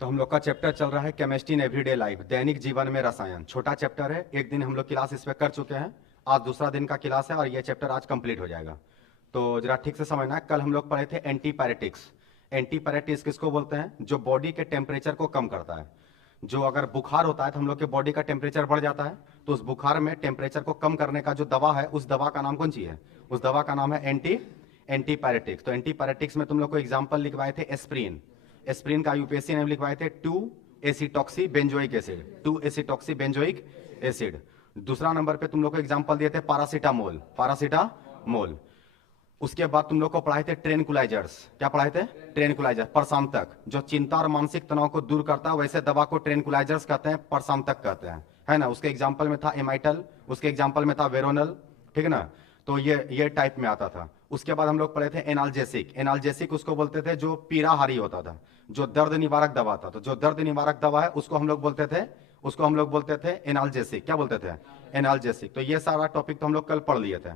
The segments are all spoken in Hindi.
तो हम लोग का चैप्टर चल रहा है केमिस्ट्री इन एवरीडे लाइफ, दैनिक जीवन में रसायन। छोटा चैप्टर है, एक दिन हम लोग क्लास इस पे कर चुके हैं। आज दूसरा दिन का क्लास है और ये चैप्टर आज कंप्लीट हो जाएगा। तो जरा ठीक से समझना है। कल हम लोग पढ़े थे एंटीपायरेटिक्स। एंटीपायरेटिक्स किसको बोलते हैं? जो बॉडी के टेम्परेचर को कम करता है। जो अगर बुखार होता है तो हम लोग के बॉडी का टेम्परेचर बढ़ जाता है, तो उस बुखार में टेम्परेचर को कम करने का जो दवा है, उस दवा का नाम कौन सी है? उस दवा का नाम है एंटीपायरेटिक्स। तो एंटीपायरेटिक्स में तुम लोग को एग्जाम्पल लिखवाए थे एस्प्रिन। एस्प्रिन का यूपीएससी ने लिखवाए थे 2-एसिटॉक्सी बेंजोइक एसिड, 2-एसिटॉक्सी बेंजोइक एसिड। दूसरा नंबर पे तुम लोग को एग्जांपल दिए थे पैरासीटामोल, पैरासीटामोल। उसके बाद तुम लोग को पढ़ाए थे ट्रेनकुलाइजर्स। क्या पढ़ाए थे? ट्रेनकुलाइजर, प्रशांतक, जो चिंता और मानसिक तनाव को दूर करता है, वैसे दवा को ट्रेनकुलाइजर्स कहते हैं, प्रशांतक कहते हैं, है ना। उसके एग्जाम्पल में था एमाइटल, उसके एग्जाम्पल में था वेरोनल, ठीक है ना। तो ये टाइप में आता था। उसके बाद हम लोग पढ़े थे एनाल्जेसिक। एनाल्जेसिक उसको बोलते थे जो पीड़ाहारी होता था, जो दर्द निवारक दवा था। तो जो दर्द निवारक दवा है उसको हम लोग बोलते थे एनाल्जेसिक। क्या बोलते थे? एनाल्जेसिक। तो ये सारा टॉपिक तो हम लोग कल पढ़ लिए थे।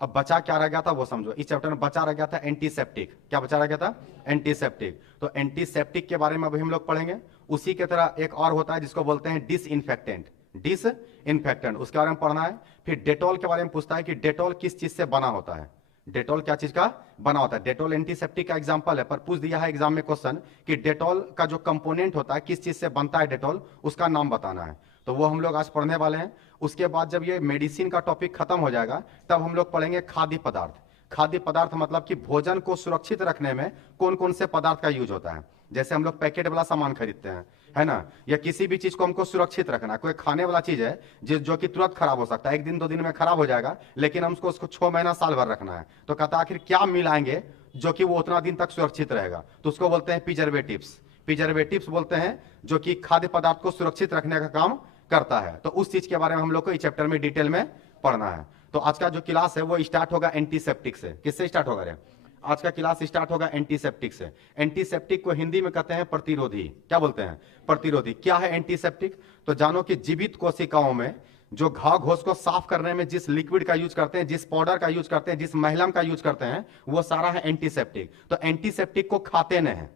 अब बचा क्या रह गया था वो समझो। इस चैप्टर में बचा रह गया था एंटीसेप्टिक। क्या बचा रह गया था? एंटीसेप्टिक। तो एंटीसेप्टिक के बारे में अभी हम लोग पढ़ेंगे। उसी की तरह एक और होता है जिसको बोलते हैं डिसइंफेक्टेंट। डिसइंफेक्टेंट उसके बारे में पढ़ना है। फिर डेटॉल के बारे में पूछता है कि डेटॉल किस चीज से बना होता है। डेटॉल क्या चीज का बना होता है? डेटॉल एंटीसेप्टिक का एग्जांपल है, पर पूछ दिया है एग्जाम में क्वेश्चन कि डेटॉल का जो कंपोनेंट होता है, किस चीज से बनता है डेटॉल, उसका नाम बताना है। तो वो हम लोग आज पढ़ने वाले हैं। उसके बाद जब ये मेडिसिन का टॉपिक खत्म हो जाएगा तब हम लोग पढ़ेंगे खाद्य पदार्थ। खाद्य पदार्थ मतलब कि भोजन को सुरक्षित रखने में कौन कौन से पदार्थ का यूज होता है। जैसे हम लोग पैकेट वाला सामान खरीदते हैं, है ना, या किसी भी चीज को हमको सुरक्षित रखना है। कोई खाने वाला चीज है जो कि तुरंत खराब हो सकता है, एक दिन दो दिन में खराब हो जाएगा, लेकिन हमको उसको 6 महीना साल भर रखना है। तो कहता आखिर क्या मिलाएंगे जो कि वो उतना दिन तक सुरक्षित रहेगा? तो उसको बोलते हैं प्रिजर्वेटिव्स। प्रिजर्वेटिव्स बोलते हैं जो कि खाद्य पदार्थ को सुरक्षित रखने का काम करता है। तो उस चीज के बारे में हम लोग को इस चैप्टर में डिटेल में पढ़ना है। तो आज का जो क्लास है वो स्टार्ट होगा एंटीसेप्टिक से। किससे स्टार्ट होगा रे? आज का क्लास स्टार्ट होगा एंटीसेप्टिक से। एंटीसेप्टिक को हिंदी में कहते हैं प्रतिरोधी। क्या बोलते हैं? प्रतिरोधी। क्या है एंटीसेप्टिक? तो जानो कि जीवित कोशिकाओं में जो घाव घोष को साफ करने में जिस लिक्विड का यूज करते हैं, जिस पाउडर का यूज करते हैं, जिस महलम का यूज करते हैं, वो सारा है एंटीसेप्टिक। तो एंटीसेप्टिक को खाते नहीं,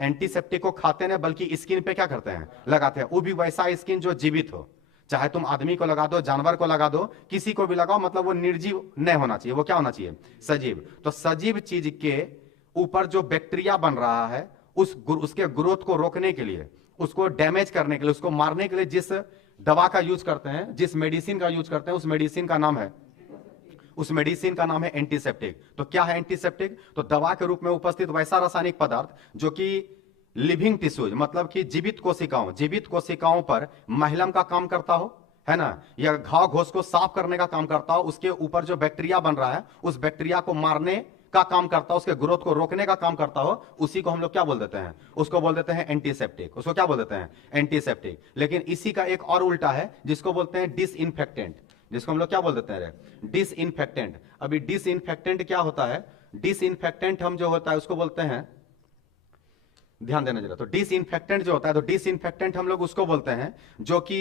एंटीसेप्टिक को खाते नहीं बल्कि स्किन पे क्या करते हैं? लगाते हैं। वो भी वैसा स्किन जो जीवित हो। चाहे तुम आदमी को लगा दो, जानवर को लगा दो, किसी को भी लगाओ, मतलब वो निर्जीव नहीं होना चाहिए, वो क्या होना चाहिए? सजीव। तो सजीव चीज के ऊपर जो बैक्टीरिया बन रहा है उसके ग्रोथ को रोकने के लिए, उसको डैमेज करने के लिए, उसको मारने के लिए जिस दवा का यूज करते हैं, जिस मेडिसिन का यूज करते हैं, उस मेडिसिन का नाम है एंटीसेप्टिक। तो क्या है एंटीसेप्टिक? तो दवा के रूप में उपस्थित वैसा रासायनिक पदार्थ जो कि लिविंग टिश्यूज मतलब कि जीवित कोशिकाओं पर महलम का काम करता हो, है ना, या घाव घोष को साफ करने का काम करता हो, उसके ऊपर जो बैक्टीरिया बन रहा है उस बैक्टीरिया को मारने का काम करता हो, उसके ग्रोथ को रोकने का काम करता हो, उसी को हम लोग क्या बोल देते हैं? उसको बोल देते हैं एंटीसेप्टिक। उसको क्या बोल देते हैं? एंटीसेप्टिक। लेकिन इसी का एक और उल्टा है जिसको बोलते हैं डिसइंफेक्टेंट, जिसको हम लोग क्या बोल देते हैं? डिसइंफेक्टेंट। अभी डिसइंफेक्टेंट क्या होता है? डिसइंफेक्टेंट हम जो होता है उसको बोलते हैं, ध्यान देना जरा। तो डिसइंफेक्टेंट जो होता है, तो डिसइंफेक्टेंट हम लोग उसको बोलते हैं जो कि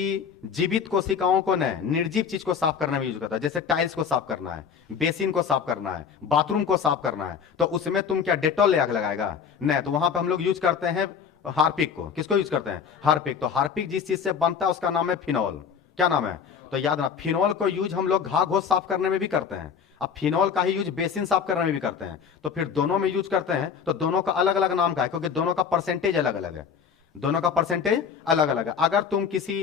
जीवित कोशिकाओं को नहीं, निर्जीव चीज को साफ करने में यूज करता है। जैसे टाइल्स को साफ करना है, बेसिन को साफ करना है, बाथरूम को साफ करना है, तो उसमें तुम क्या डेटॉल ले आग लगाएगा? नहीं। तो वहां पे हम लोग यूज करते हैं हार्पिक को। किसको यूज करते हैं? हार्पिक। तो हार्पिक जिस चीज से बनता है उसका नाम है फिनॉल। क्या नाम है? तो याद रखना, फिनॉल को यूज हम लोग घाव घोष साफ करने में भी करते हैं। अब फिनॉल का ही यूज बेसिन साफ करने में भी करते हैं। तो फिर दोनों में यूज करते हैं, तो दोनों का अलग अलग नाम का है क्योंकि दोनों का परसेंटेज अलग अलग है। दोनों का परसेंटेज अलग अलग है। अगर तुम किसी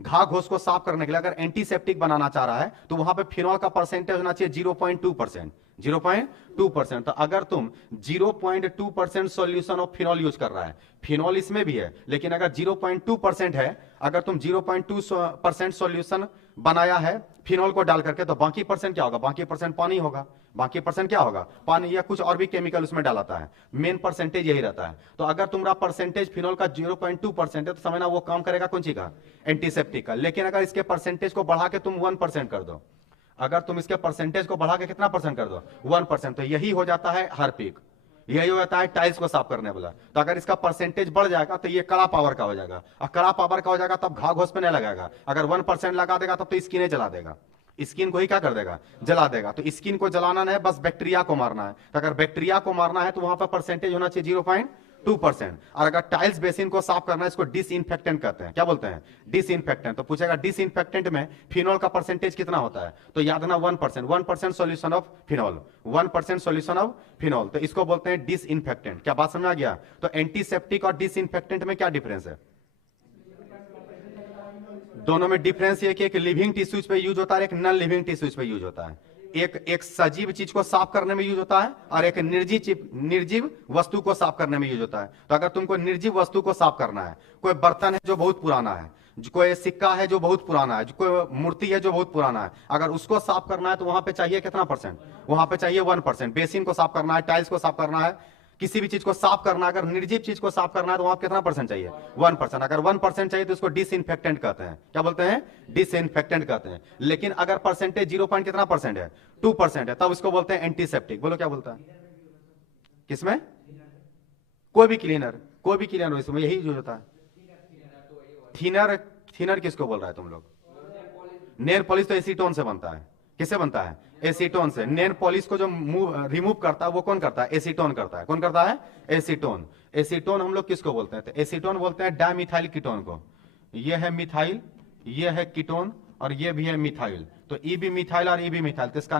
घाव घोष को साफ करने के लिए अगर एंटीसेप्टिक बनाना चाह रहा है तो वहां पे फिनॉल का परसेंटेज होना चाहिए 0.2%। 0.2%। तो अगर तुम 0.2% सॉल्यूशन ऑफ फिनॉल यूज कर रहा है, फिनॉल इसमें भी है, लेकिन अगर 0.2% है, अगर तुम 0.2% सॉल्यूशन बनाया है फिनॉल को डाल करके, तो बाकी परसेंट क्या होगा? बाकी परसेंट पानी होगा। बाकी परसेंट क्या होगा? पानी या कुछ और भी केमिकल उसमें डालता है। मेन परसेंटेज यही रहता है। तो अगर तुम्हारा परसेंटेज फिनॉल का 0.2% है तो समझना वो काम करेगा कौन सी का? एंटीसेप्टिक का। लेकिन अगर इसके परसेंटेज को बढ़ा के तुम 1% कर दो, अगर तुम इसके परसेंटेज को बढ़ा के कितना परसेंट कर दो? 1%, तो यही हो जाता है हार्पिक, यही हो जाता है टाइल्स को साफ करने वाला। तो अगर इसका परसेंटेज बढ़ जाएगा तो ये कड़ा पावर का हो जाएगा, और कड़ा पावर का हो जाएगा तब घाव घोष पे नहीं लगाएगा। अगर 1% लगा देगा तब तो स्किन जला देगा, स्किन को ही क्या कर देगा? जला देगा। तो स्किन को जलाना नहीं, बस बैक्टीरिया को मारना है। तो अगर बैक्टीरिया को मारना है तो वहां पर परसेंटेज होना चाहिए 2%। और अगर टाइल्स बेसिन को साफ करना है, इसको डिसइंफेक्टेंट कहते हैं। क्या बोलते हैं? डिसइंफेक्टेंट। तो पूछेगा डिसइंफेक्टेंट में फिनॉल का परसेंटेज कितना होता है, तो याद रखना 1%। 1% solution of phenol, 1% solution of phenol, तो इसको बोलते हैं डिसइंफेक्टेंट। क्या बात समझ आ गया? तो एंटीसेप्टिक और डिसइंफेक्टेंट में क्या डिफरेंस है? दोनों में डिफरेंस ये कि एक लिविंग टिश्यूज पे यूज होता है, एक नॉन लिविंग टिश्यूज पे यूज होता है। एक सजीव चीज को साफ करने में यूज होता है और एक निर्जीव वस्तु को साफ करने में यूज होता है। तो अगर तुमको निर्जीव वस्तु को साफ करना है, कोई बर्तन है जो बहुत पुराना है, कोई सिक्का है जो बहुत पुराना है, कोई मूर्ति है जो बहुत पुराना है, अगर उसको साफ करना है तो वहां पे चाहिए कितना परसेंट? वहां पे चाहिए 1%। बेसिन को साफ करना है, टाइल्स को साफ करना है, किसी भी चीज को साफ करना, अगर निर्जीव चीज को साफ करना है तो वहां कितना परसेंट चाहिए? 1%। अगर 1% चाहिए तो उसको डिसइंफेक्टेंट कहते हैं। क्या बोलते हैं? डिसइंफेक्टेंट कहते हैं। लेकिन अगर परसेंटेज 0 पॉइंट कितना परसेंट है? 2% है, तब उसको बोलते हैं एंटीसेप्टिक। बोलो क्या बोलता है? किसमें? कोई भी क्लीनर हो, इसमें यही यूज होता है। थिनर, थिनर किसको बोल रहा है तुम लोग? नेल पॉलिश तो एसीटोन से बनता है। किससे बनता है? एसीटोन से। नेल पॉलिश को जो रिमूव करता है वो कौन करता है? एसीटोन करता है। कौन करता है? एसीटोन। एसीटोन हम लोग किसको बोलते हैं? तो एसीटोन बोलते हैं डायमिथाइल कीटोन को। ये है मिथाइल, ये है कीटोन, और ये भी है मिथाइल। तो ई भी मिथाइल और ई भी मिथाइल, तो इसका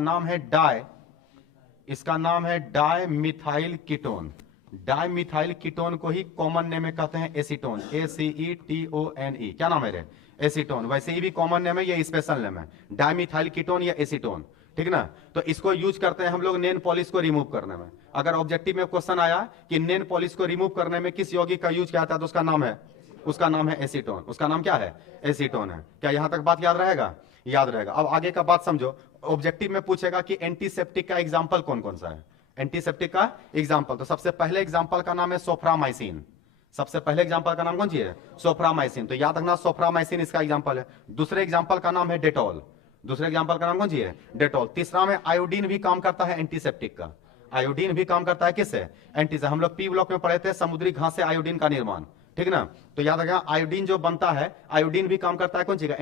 नाम है di methyl ketone. Di methyl ketone को ही कॉमन नेम में कहते हैं एसीटोन। ACETONE। क्या नाम है रे? एसीटोन। वैसे ही भी कॉमन नेम है, ये स्पेशल नेम है, डायमिथाइल कीटोन या एसीटोन। ठीक ना? तो इसको यूज करते हैं हम लोग नेल पॉलिश को रिमूव करने में। अगर ऑब्जेक्टिव में क्वेश्चन आया कि नेल पॉलिश को रिमूव करने में किस यौगिक का यूज किया जाता है, तो उसका नाम है एसीटोन। उसका नाम क्या है? एसीटोन है। क्या यहां तक बात याद रहेगा? याद रहेगा। अब आगे का बात समझो। ऑब्जेक्टिव में पूछेगा कि एंटीसेप्टिक का एग्जाम्पल कौन कौन सा है? एंटीसेप्टिक का एग्जाम्पल, तो सबसे पहले एग्जाम्पल का नाम है सोफ्रामाइसिन। सबसे पहले एग्जाम्पल का नाम कौन सी है? सोफ्रामाइसिन। तो याद रखना सोफ्रामाइसिन इसका एग्जाम्पल है। दूसरे एग्जाम्पल का नाम है डेटॉल। दूसरे एग्जाम्पल का नाम कौन सी है? डेटॉल। तीसरा में आयोडीन भी काम करता है एंटीसेप्टिक का। आयोडीन भी काम करता है किससे? एंटी से। हम लोग पी ब्लॉक में पढ़े थे समुद्री घास से आयोडीन का निर्माण। ठीक ना? तो याद रखना आयोडीन जो बनता है, आयोडीन भी काम करता है कौन सी का?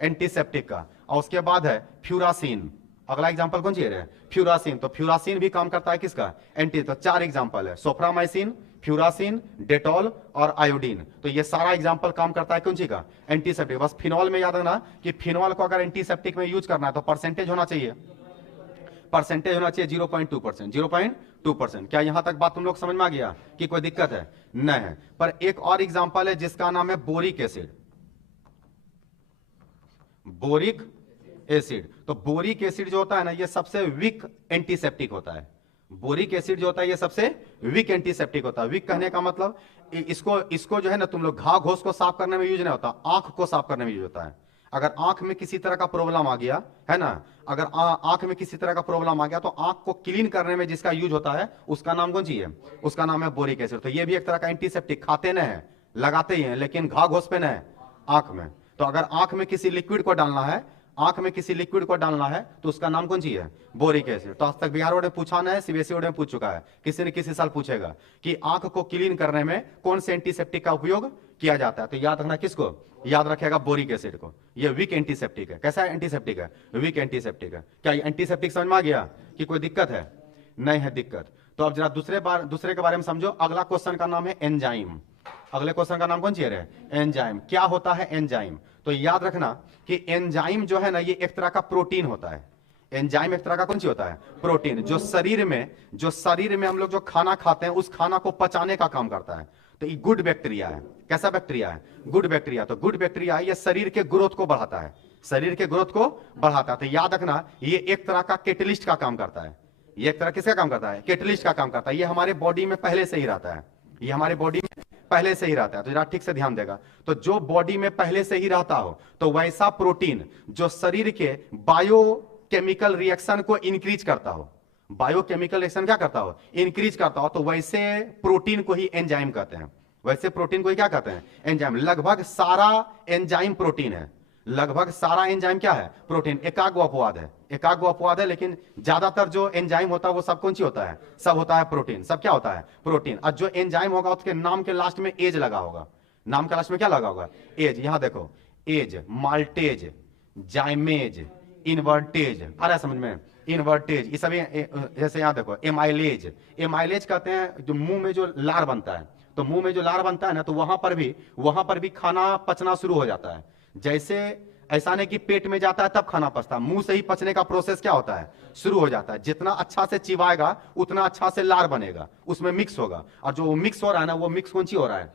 एंटीसेप्टिक का। और उसके बाद है फ्यूरासिन। अगला एग्जांपल कौन सी है? फ्यूरासिन। तो फ्यूरासिन भी काम करता है किसका? एंटी। तो 4 एग्जांपल है, सोफ्रामाइसिन, फ्यूरासिन, डेटॉल और आयोडीन। तो ये सारा एग्जांपल काम करता है कौन सी का? एंटीसेप्टिक। बस फिनॉल में याद रखना कि फिनॉल को अगर एंटीसेप्टिक में यूज करना है तो परसेंटेज होना चाहिए 0.2%। 0.2%। क्या यहां तक बात तुम लोग समझ में आ गया कि कोई दिक्कत है? नहीं है। पर एक और एग्जांपल है जिसका नाम है बोरिक एसिड। Boric acid. तो बोरिक एसिड जो होता है ना, ये सबसे वीक एंटीसेप्टिक होता है। बोरिक एसिड जो होता है ये सबसे वीक एंटीसेप्टिक होता है। वीक कहने का मतलब इसको जो है ना, तुम लोग घाव घोष को साफ करने में यूज नहीं होता, आंख को साफ करने में यूज होता है। अगर आंख में किसी तरह का प्रॉब्लम आ गया है ना, अगर आंख में किसी तरह का प्रॉब्लम आ गया तो आंख को क्लीन करने में जिसका यूज होता है उसका नाम कौन सी है? उसका नाम है बोरिक एसिड। तो ये भी एक तरह का एंटीसेप्टिक। खाते नहीं है, लगाते ही हैं, लेकिन घाव घोष पे नहीं, आंख में। तो अगर आंख में किसी लिक्विड को डालना है, तो उसका नाम कौन सी है? Boric acid. तो आज तक बिहार बोर्ड में पूछा ना है, सीबीएसई बोर्ड में पूछ चुका है, किसी न किसी साल पूछेगा कि आंख को क्लीन करने में कौन से एंटीसेप्टिक का उपयोग किया जाता है। तो याद रखना किसको? याद रखेगा बोरिक एसिड को। ये वीक एंटीसेप्टिक है। कैसा एंटीसेप्टिक है? वीक एंटीसेप्टिक है। क्या एंटीसेप्टिक समझ में आ गया कि कोई दिक्कत है? नहीं है दिक्कत। तो अब जरा दूसरे के बारे में समझो। अगला क्वेश्चन का नाम है एंजाइम। अगले क्वेश्चन का नाम कौन सी है? एंजाइम। क्या होता है एंजाइम? तो याद रखना कि एंजाइम जो है ना, ये एक तरह का प्रोटीन होता है। एंजाइम एक तरह का कौन सी होता है? प्रोटीन। जो शरीर में हम लोग जो खाना खाते हैं उस खाना को पचाने का काम करता है। तो ये गुड बैक्टीरिया है। कैसा बैक्टीरिया है? Good bacteria. तो गुड बैक्टीरिया ये शरीर के ग्रोथ को बढ़ाता है, शरीर के ग्रोथ को बढ़ाता है। तो याद रखना ये एक तरह का कैटलिस्ट का काम करता है। ये एक तरह किसका काम करता है? कैटलिस्ट का काम करता है। ये हमारे बॉडी में पहले से ही रहता है। ये हमारे बॉडी में पहले से ही रहता है। तो जरा ठीक से ध्यान देगा। तो जो बॉडी में पहले से ही रहता हो, तो वैसा प्रोटीन जो शरीर के बायोकेमिकल रिएक्शन को इंक्रीज करता हो, बायोकेमिकल रिएक्शन क्या करता हो? इंक्रीज करता हो, तो वैसे प्रोटीन को ही एंजाइम कहते हैं। वैसे प्रोटीन को ही क्या कहते हैं? एंजाइम। लगभग सारा एंजाइम प्रोटीन है। लगभग सारा एंजाइम क्या है? प्रोटीन। एकाग्र अपवाद है, लेकिन ज्यादातर जो एंजाइम होता है वो सब कौन सी होता है? सब होता है प्रोटीन। सब क्या होता है? प्रोटीन। और जो एंजाइम होगा उसके नाम के लास्ट में एज लगा होगा। नाम के लास्ट में क्या लगा होगा? एज। यहां देखो, एज, माल्टेज, जाइमेज, इन्वर्टेज। आ रहा है समझ में? इन्वर्टेज, ये सभी जैसे यहाँ देखो एमाइलेज, एमाइलेज कहते हैं जो मुंह में जो लार बनता है, तो मुंह में जो लार बनता है ना, तो वहां पर भी खाना पचना शुरू हो जाता है। जैसे ऐसा नहीं कि पेट में जाता है तब खाना पचता है, मुंह से ही पचने का प्रोसेस क्या होता है, शुरू हो जाता है। जितना अच्छा से चिबाएगा उतना अच्छा से लार बनेगा, उसमें मिक्स होगा, और जो मिक्स हो रहा है ना, वो मिक्स कौन सी हो रहा है,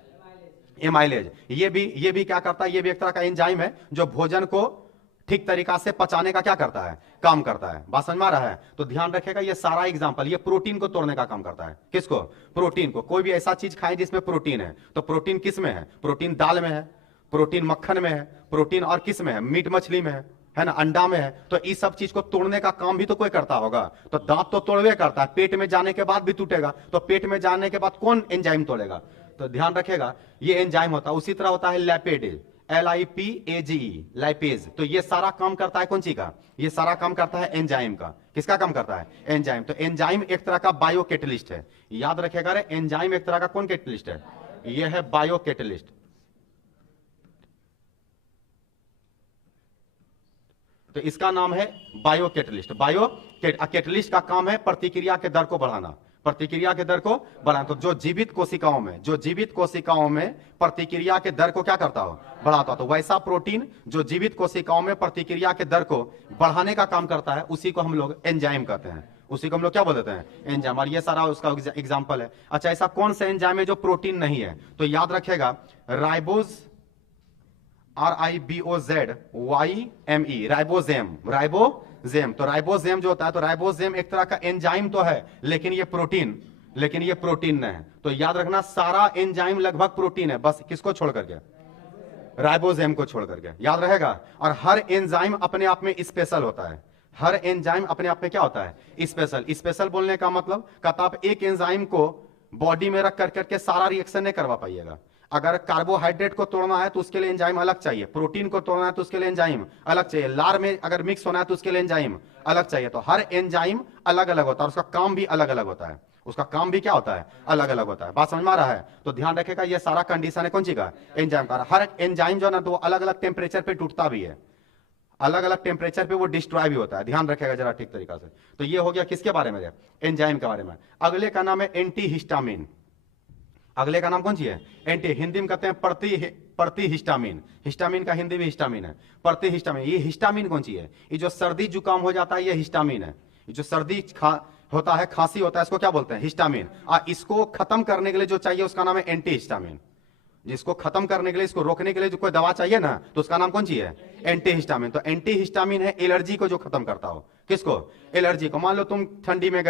एमाइलेज। ये भी क्या करता है, ये भी एक तरह का एंजाइम है जो भोजन को ठीक तरीका से पचाने का क्या करता है, काम करता है। बात समझ में आ रहा है? तो ध्यान रखेगा, ये सारा एग्जांपल ये प्रोटीन को तोड़ने का काम करता है। किसको? प्रोटीन को। कोई भी ऐसा चीज खाए जिसमें प्रोटीन है, तो प्रोटीन किस में है, प्रोटीन दाल में है, प्रोटीन मक्खन में है, प्रोटीन और किस में है, मीट मछली में है ना, अंडा में है। तो इस सब चीज को तोड़ने का काम भी तो कोई करता होगा। तो दांत तो तोड़वे करता है, पेट में जाने के बाद भी टूटेगा, तो पेट में जाने के बाद कौन एंजाइम तोड़ेगा? तो ध्यान रखेगा, ये एंजाइम होता है। उसी तरह होता है लैपेड, LIPAGE, लाइपेज। तो ये सारा काम करता है कौन सी का, ये सारा काम करता है एंजाइम का। किसका काम करता है? एंजाइम। तो एंजाइम एक तरह का बायो कैटलिस्ट है, याद रखेगा रे, एंजाइम एक तरह का कौन कैटलिस्ट है, ये है बायो कैटलिस्ट। तो इसका नाम है बायो कैटलिस्ट। बायो कैटलिस्ट का काम है प्रतिक्रिया के दर को बढ़ाना, प्रतिक्रिया के दर को बढ़ाना। तो जो जीवित कोशिकाओं में प्रतिक्रिया के दर को क्या करता हो, बढ़ाता हो। तो वैसा प्रोटीन जो जीवित कोशिकाओं में प्रतिक्रिया के दर को बढ़ाने का काम करता है, उसी को हम लोग एंजाइम कहते हैं, उसी को हम लोग क्या बोलते हैं, एंजाइम। और ये सारा उसका एग्जाम्पल है। अच्छा, ऐसा कौन सा एंजाइम है जो प्रोटीन नहीं है? तो याद रखेगा, राइबोज, RIBOZYME, राइबोजेम। तो राइबोजेम जो होता है, तो राइबोजेम एक तरह का एंजाइम तो है, लेकिन ये प्रोटीन नहीं है। तो याद रखना, सारा एंजाइम लगभग प्रोटीन है, बस किसको छोड़ करके, राइबोजेम को छोड़ करके, याद रहेगा। और हर एंजाइम अपने आप में स्पेशल होता है, हर एंजाइम अपने आप में क्या होता है, स्पेशल। स्पेशल बोलने का मतलब कहता, आप एक एंजाइम को बॉडी में रख करके सारा रिएक्शन नहीं करवा पाइएगा। अगर कार्बोहाइड्रेट को तोड़ना है तो उसके लिए एंजाइम अलग चाहिए, प्रोटीन को तोड़ना है तो उसके लिए एंजाइम अलग चाहिए, लार में अगर मिक्स होना है तो उसके लिए एंजाइम अलग चाहिए। तो हर एंजाइम अलग अलग होता है, उसका काम भी अलग अलग होता है, उसका काम भी क्या होता है, अलग अलग होता है। बात समझ में आ रहा है? तो ध्यान रखेगा, ये सारा कंडीशन है कौन सी का, एंजाइम का। हर एंजाइम जो है ना, तो अलग अलग टेम्परेचर पे टूटता भी है, अलग अलग टेम्परेचर पे वो डिस्ट्रॉय भी होता है। ध्यान रखेगा जरा ठीक तरीका से। तो ये हो गया किसके बारे में, एंजाइम के बारे में। अगले का नाम है एंटीहिस्टामिन। अगले का नाम कौन सी है, एंटी, हिंदी में कहते हैं प्रतिहिस्टामिन। हिस्टामिन का हिंदी में हिस्टामिन है, प्रतिहिस्टामिन। ये हिस्टामिन कौन सी है, ये जो सर्दी जुकाम हो जाता है ये हिस्टामिन है। ये जो सर्दी होता है, खांसी होता है, इसको क्या बोलते हैं, हिस्टामिन। इसको खत्म करने के लिए जो चाहिए उसका नाम है एंटीहिस्टामिन। जिसको खत्म करने के लिए, इसको रोकने के लिए जो कोई दवा चाहिए ना, तो उसका नाम कौन सी है, एंटीहिस्टामिन। तो एंटीहिस्टामिन है एलर्जी को जो खत्म करता हो। किसको, एलर्जी को। मान लो तुम ठंडी में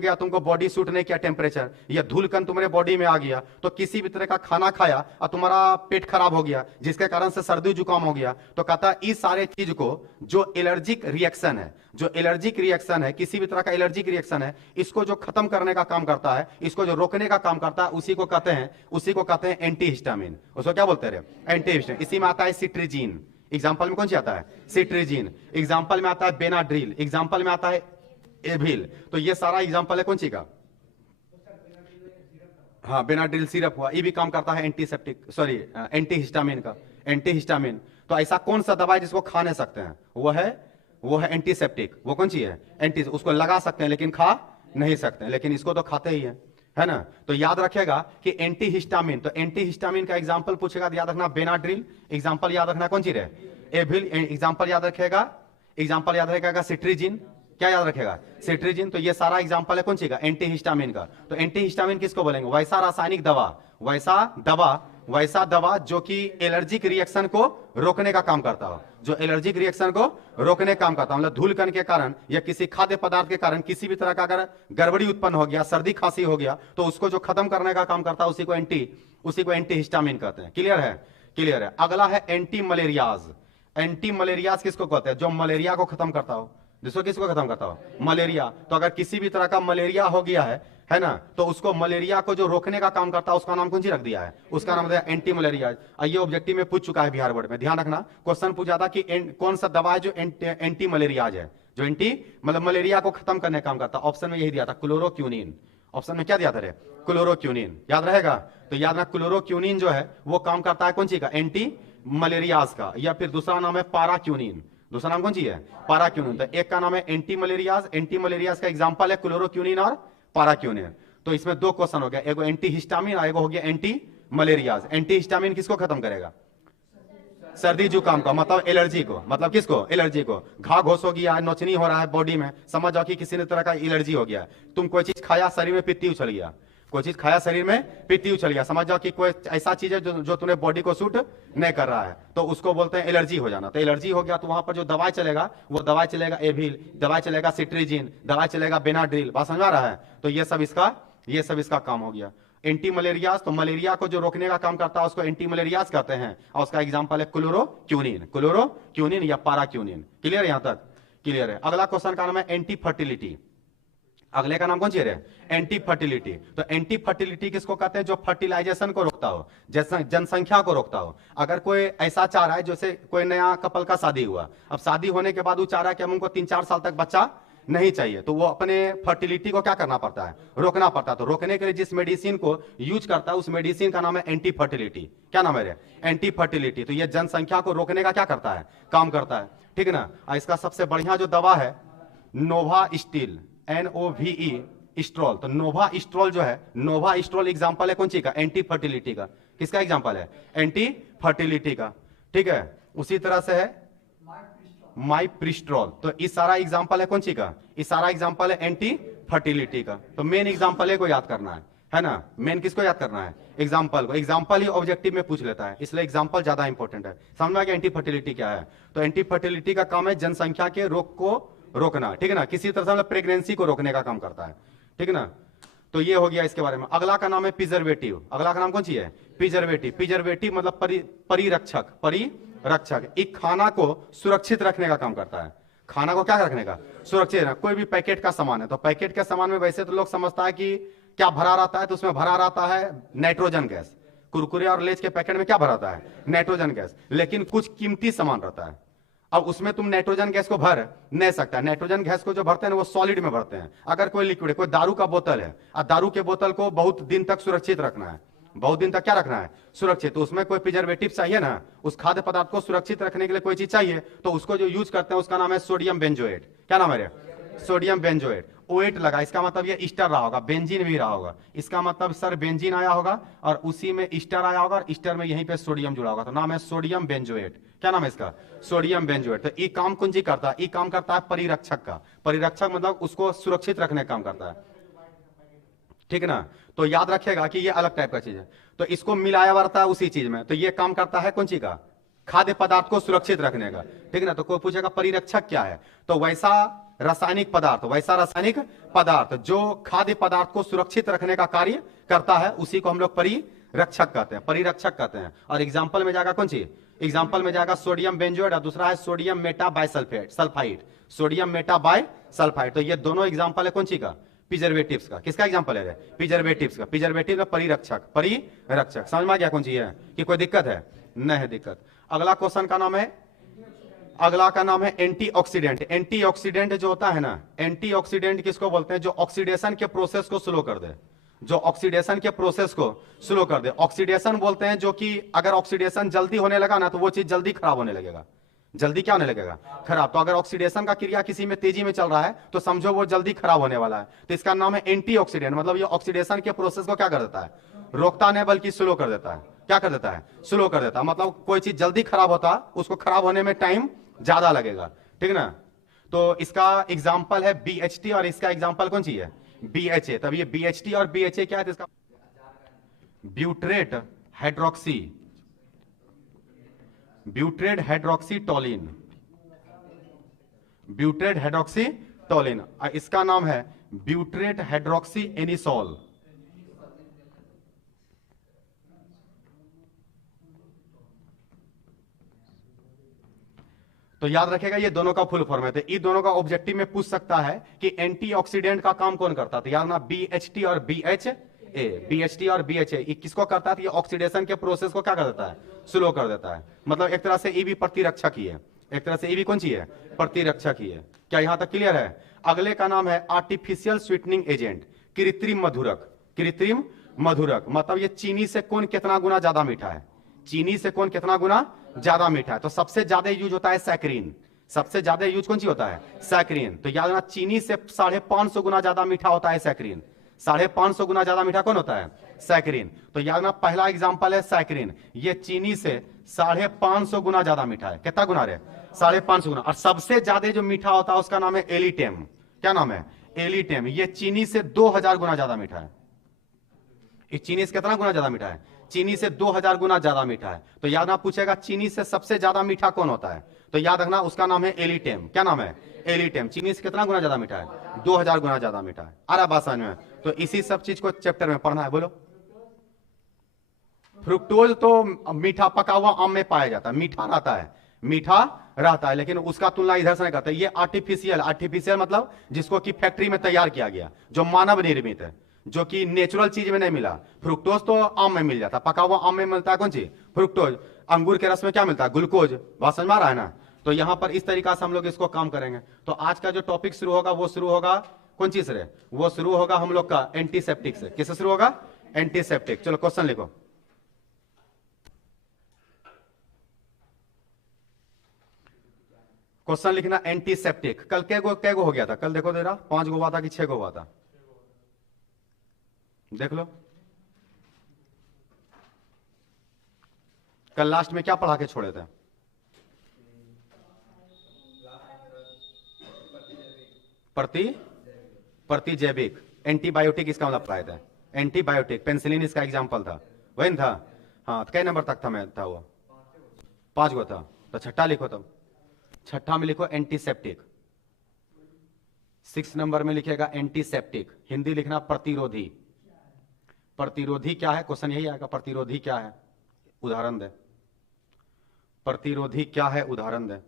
गया, तुमको बॉडी सूट नहीं किया टेम्परेचर, या धूलकण तुम्हारे बॉडी में आ गया, तो किसी भी तरह का खाना खाया और तुम्हारा पेट खराब हो गया, जिसके कारण से सर्दी जुकाम हो गया। तो कहता है इस सारे चीज को, जो एलर्जिक रिएक्शन है, किसी भी तरह का एलर्जिक रिएक्शन है, इसको जो खत्म करने का काम करता है, इसको जो रोकने का काम करता है, उसी को कहते हैं एंटीहिस्टामिन। उसको क्या बोलते हैं, एंटीहिस्टामिन। इसी में आता है सिट्रीजिन, एग्जाम्पल में कौन सी आता है, सिट्रीजिन। एग्जाम्पल में आता है बेनाड्रिल, एग्जाम्पल में आता है एविल। तो ये सारा एग्जांपल है कौन सी का, हाँ, बेनाड्रिल सिरप हुआ, ये भी काम करता है एंटीहिस्टामिन का, एंटीहिस्टामिन। तो ऐसा कौन सा दवाई जिसको खा नहीं सकते हैं, वो है एंटीसेप्टिक। वो कौन सी है, उसको लगा सकते हैं लेकिन खा नहीं सकते हैं, लेकिन इसको तो खाते ही है ना। तो याद रखेगा कि एंटीहिस्टामिन, तो एंटीहिस्टामिन का एग्जाम्पल पूछेगा तो याद रखना बेनाड्रिल, एग्जाम्पल याद रखना कौन सी रहे, एविल, एग्जाम्पल याद रखेगा सिट्रीजिन, क्या याद रखेगा, सिट्रीजिन। तो ये सारा एग्जांपल है कौन सी का, एंटीहिस्टामिन का। तो एंटीहिस्टामिन किसको बोलेंगे, वैसा रासायनिक दवा, वैसा दवा जो कि एलर्जिक रिएक्शन को रोकने का काम करता हो, जो एलर्जिक रिएक्शन को रोकने का काम करता हो। मतलब धूलकण के कारण या किसी खाद्य पदार्थ के कारण किसी भी तरह का अगर गड़बड़ी उत्पन्न हो गया, सर्दी खांसी हो गया, तो उसको जो खत्म करने का काम करता है उसी को एंटीहिस्टामिन कहते हैं। क्लियर है। अगला है एंटी मलेरियाज। एंटी मलेरियाज किसको कहते हैं, जो मलेरिया को खत्म करता हो। किसको खत्म करता हो, मलेरिया। तो अगर किसी भी तरह का मलेरिया हो गया है ना, तो उसको मलेरिया को जो रोकने का काम करता है उसका नाम कौन सी रख दिया है, उसका नाम है एंटी मलेरिया। ये ऑब्जेक्टिव में पूछ चुका है बिहार बोर्ड में, ध्यान रखना। क्वेश्चन पूछा था कि कौन सा दवा है जो एंटी मलेरियाज है, जो मतलब मलेरिया को खत्म करने का काम करता है। ऑप्शन में यही दिया था, क्लोरोक्यूनिन। ऑप्शन में क्या दिया था रे, क्लोरोक्यूनिन। याद रहेगा। तो याद रखना, क्लोरोक्यूनिन जो है वो काम करता है कौन सी का, एंटी मलेरियाज का। या फिर दूसरा नाम है पाराक्यूनिन। दूसरा नाम कौन सी है? पाराक्यूनिन। तो एक का नाम है एंटी मलेरियाज, एंटी मलेरियाज का एग्जांपल है क्लोरोक्यूनिन और पाराक्यूनिन। तो इसमें दो क्वेश्चन हो गया, एगो एंटी हिस्टामिन और एगो हो गया एंटी मलेरियाज। एंटी हिस्टामिन किसको खत्म करेगा? सर्दी जुकाम का, मतलब एलर्जी को, मतलब किसको? एलर्जी को। घा घोस हो गया, नोचनी हो रहा है बॉडी में, समझ जाओ कि किसी ने तरह का एलर्जी हो गया। तुम कोई चीज खाया, शरीर में पित्ती उछल गया, कोई चीज खाया शरीर में पित्ती उछल गया, समझ जाओ कि कोई ऐसा चीज है जो तुम्हें बॉडी को सूट नहीं कर रहा है, तो उसको बोलते हैं एलर्जी हो जाना। तो एलर्जी हो गया तो वहां पर जो दवाई चलेगा वो दवाई चलेगा एविल, दवाई चलेगा सिट्रीजिन, दवाई चलेगा बेनाड्रिल। बात समझ आ रहा है? तो ये सब इसका काम हो गया। एंटी मलेरियाज, तो मलेरिया को जो रोकने का काम करता है उसको एंटी मलेरियाज कहते हैं, और उसका एग्जांपल है क्लोरोक्यूनिन, क्लोरोक्यूनिन या पाराक्यूनिन। क्लियर है? यहां तक क्लियर है? अगला क्वेश्चन का नाम है एंटी फर्टिलिटी। अगले का नाम कौन सी है? Anti fertility. तो एंटी फर्टिलिटी किसको कहते हैं? जो फर्टिलाइजेशन को रोकता हो, जैसे जनसंख्या को रोकता हो। अगर कोई ऐसा चाह रहा है, जैसे कोई नया कपल का शादी हुआ, अब शादी होने के बाद वो चाह रहा है कि हमको 3-4 साल तक बच्चा नहीं चाहिए, तो वो अपने फर्टिलिटी को क्या करना पड़ता है? रोकना पड़ता है। तो रोकने के लिए जिस मेडिसिन को यूज करता है उस मेडिसिन का नाम है एंटी फर्टिलिटी। क्या नाम है? Anti fertility. तो ये जनसंख्या को रोकने का क्या करता है? काम करता है, ठीक है ना। इसका सबसे बढ़िया जो दवा है नोवा स्टील, NOVE स्ट्रॉल। तो नोवा स्ट्रॉल जो है, नोवा स्ट्रॉल एग्जांपल है कौन सी का? एंटी फर्टिलिटी का। किसका एग्जांपल है? एंटी फर्टिलिटी का, ठीक है। उसी तरह से है माइप्रिस्ट्रॉल। तो इस सारा एग्जांपल है कौन सी का? इस सारा एग्जांपल है एंटी फर्टिलिटी का। तो मेन एग्जांपल को याद करना है ना। मेन किसको याद करना है? एग्जांपल को। एग्जांपल ही ऑब्जेक्टिव में पूछ लेता है, इसलिए एग्जांपल ज्यादा इंपॉर्टेंट है। समझ में आ गया एंटी फर्टिलिटी क्या है? तो एंटी फर्टिलिटी का काम है जनसंख्या के रोग को रोकना, ठीक है ना। किसी तरह से प्रेगनेंसी को रोकने का काम करता है, ठीक है ना। तो ये हो गया इसके बारे में। अगला का नाम है प्रिजर्वेटिव। अगला का नाम कौन सी है? प्रिजर्वेटिव। प्रिजर्वेटिव मतलब परिरक्षक, परिरक्षक। एक खाना को सुरक्षित रखने का काम करता है। खाना को क्या रखने का? सुरक्षित रखना। कोई भी पैकेट का सामान है, तो पैकेट के सामान में वैसे तो लोग समझता है कि क्या भरा रहता है, तो उसमें भरा रहता है नाइट्रोजन गैस। कुरकुरे और लेज के पैकेट में क्या भरा रहता है? Nitrogen gas. लेकिन कुछ कीमती सामान रहता है, अब उसमें तुम नाइट्रोजन गैस को भर नहीं सकता। नाइट्रोजन गैस को जो भरते हैं वो सॉलिड में भरते हैं। अगर कोई लिक्विड है, कोई दारू का बोतल है, और दारू के बोतल को बहुत दिन तक सुरक्षित रखना है, बहुत दिन तक क्या रखना है? सुरक्षित। तो उसमें कोई प्रिजर्वेटिव चाहिए ना, उस खाद्य पदार्थ को सुरक्षित रखने के लिए कोई चीज चाहिए, तो उसको जो यूज करते हैं उसका नाम है सोडियम बेंजोएट। क्या नाम है? Sodium benzoate. ओएट लगा, इसका मतलब ये ईस्टर रहा होगा, बेंजीन भी रहा होगा। इसका मतलब सर बेंजीन आया होगा और उसी में ईस्टर आया होगा और ईस्टर में यहीं पे सोडियम जुड़ा होगा, तो नाम है सोडियम बेंजोएट। क्या नाम है इसका? Sodium benzoate. तो ई काम कौन सी करता है? ई काम करता है परिरक्षक का। परिरक्षक मतलब उसको सुरक्षित रखने का काम करता है, ठीक है ना। तो याद रखेगा कि ये अलग टाइप का चीज है, तो इसको मिलाया रहता है उसी चीज में। तो ये काम करता है कौन सी का? खाद्य पदार्थ को सुरक्षित रखने का, ठीक है ना। तो कोई पूछेगा परिरक्षक क्या है, तो वैसा रासायनिक पदार्थ जो खाद्य पदार्थ को सुरक्षित रखने का कार्य करता है, उसी को हम लोग परिरक्षक कहते हैं, परिरक्षक कहते हैं। और एग्जाम्पल में जाएगा कौन सी? एग्जाम्पल में जाएगा सोडियम बेंजोएट और दूसरा है सोडियम मेटाबाइसल्फाइड, सोडियम मेटाबाइसल्फाइड। तो ये दोनों एग्जाम्पल है कौन सी का? प्रिजर्वेटिव्स का। किसका एग्जाम्पल है? प्रिजर्वेटिव्स का। प्रिजर्वेटिव में परिरक्षक। समझ में आ गया कौन सी है? कि कोई दिक्कत है? नहीं है दिक्कत। अगला क्वेश्चन का नाम है, अगला का नाम है एंटीऑक्सीडेंट। एंटीऑक्सीडेंट जो होता है ना, एंटीऑक्सीडेंट किसको बोलते हैं? जो ऑक्सीडेशन के प्रोसेस को स्लो कर दे, जो ऑक्सीडेशन के प्रोसेस को स्लो कर दे। ऑक्सीडेशन बोलते हैं जो कि अगर ऑक्सीडेशन जल्दी होने लगा ना, तो वो चीज जल्दी खराब होने लगेगा। जल्दी क्या होने लगेगा? खराब। तो अगर ऑक्सीडेशन का क्रिया किसी में तेजी में चल रहा है, तो समझो वो जल्दी खराब होने वाला है। तो इसका नाम है एंटीऑक्सीडेंट। मतलब ये ऑक्सीडेशन के प्रोसेस को क्या कर देता है? रोकता नहीं बल्कि स्लो कर देता है। क्या कर देता है? स्लो कर देता है। मतलब कोई चीज जल्दी खराब होता, उसको खराब होने में टाइम ज्यादा लगेगा, ठीक है ना। तो इसका एग्जाम्पल है BHT और इसका एग्जाम्पल कौन सी है? BHA। तब ये BHT और BHA क्या है? इसका ब्यूट्रेट हाइड्रोक्सीटोलिन, इसका नाम है ब्यूट्रेट हाइड्रोक्सी एनिसोल। तो याद रखेगा ये दोनों का फुल फॉर्म है। तो इन दोनों का ऑब्जेक्टिव में पूछ सकता है कि एंटीऑक्सीडेंट का काम कौन करता है। तो याद ना BHT और BHA, BHT और BHA ये किसको करता है? तो ये ऑक्सीडेशन के प्रोसेस को क्या कर देता है? स्लो कर देता है। मतलब एक तरह से ये भी प्रतिरक्षक ही है, एक तरह से ये भी कौन सी है? प्रतिरक्षक ही है। क्या यहां तक क्लियर है? अगले का नाम है आर्टिफिशियल स्वीटनिंग एजेंट, कृत्रिम मधुरक। मतलब ये चीनी से कौन कितना गुना ज्यादा मीठा है? चीनी से कौन कितना गुना ज्यादा मीठा है? तो सबसे ज्यादा यूज होता है सैकरीन। सबसे ज्यादा यूज कौन सी होता है? सैकरीन। तो याद रखना चीनी से 550 गुना ज्यादा मीठा होता है सैकरीन। 550 गुना ज्यादा मीठा कौन होता है? सैकरीन। तो याद रखना पहला एग्जांपल है सैकरीन, ये चीनी से 550 गुना ज्यादा मीठा है। कितना गुना रे? 550 गुना। और सबसे ज्यादा जो मीठा होता है उसका नाम है एलिटेम। क्या नाम है? एलिटेम। ये चीनी से 2000 गुना ज्यादा मीठा है। ये चीनी से कितना गुना ज्यादा मीठा है? चीनी से 2000 गुना ज्यादा मीठा है। तो याद रखना पूछेगा चीनी से सबसे ज्यादा मीठा कौन होता है, तो याद रखना उसका नाम है एलिटेम। क्या नाम है? एलिटेम। चीनी से कितना गुना ज्यादा मीठा है? 2000 गुना ज्यादा मीठा है। आ रहा बात समझ में? तो इसी सब चीज को चैप्टर में पढ़ना है। बोलो। फ्रुक्टोज तो मीठा पका हुआ आम में पाया जाता है, मीठा रहता है, मीठा रहता है, लेकिन उसका तुलना इधर से नहीं करता। ये आर्टिफिशियल, आर्टिफिशियल मतलब जिसको कि फैक्ट्री में तैयार किया गया, जो मानव निर्मित है, जो कि नेचुरल चीज में नहीं मिला। फ्रुक्टोज तो आम में मिल जाता है, पका हुआ आम में मिलता है कौन चीज? फ्रुक्टोज। अंगूर के रस में क्या मिलता है? ग्लूकोज। बात समझ में आ रहा है ना? तो यहां पर इस तरीका से हम लोग इसको काम करेंगे। तो आज का जो टॉपिक शुरू होगा वो शुरू होगा कौन चीज से? वो शुरू होगा हम लोग का एंटीसेप्टिक से। किससे शुरू होगा? एंटीसेप्टिक। चलो क्वेश्चन लिखो। क्वेश्चन लिखना एंटीसेप्टिक। कल कैगो हो गया था? कल देखो जरा, 5 गो हुआ था कि 6 गो हुआ था? देख लो। कल लास्ट में क्या पढ़ा के छोड़े थे? प्रति प्रतिजैविक। एंटीबायोटिक इसका मतलब पढ़ाए थे। एंटीबायोटिक, पेंसिलिन इसका एग्जाम्पल था, वही न था? हाँ, तो कई नंबर तक था मैं था वो? 5 गो था। तो छठा लिखो तब। छठा में लिखो एंटीसेप्टिक। 6 नंबर में लिखेगा एंटीसेप्टिक। हिंदी लिखना प्रतिरोधी। प्रतिरोधी क्या है? क्वेश्चन यही आएगा, प्रतिरोधी क्या है? उदाहरण दे। प्रतिरोधी क्या है? उदाहरण दे।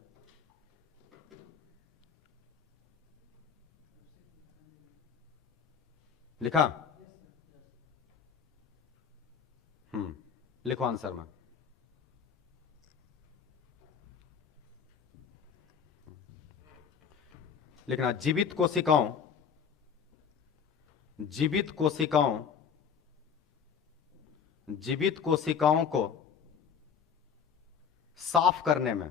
लिखा? लिखो आंसर में। लिखना जीवित कोशिकाओं, जीवित कोशिकाओं, जीवित कोशिकाओं को साफ करने में,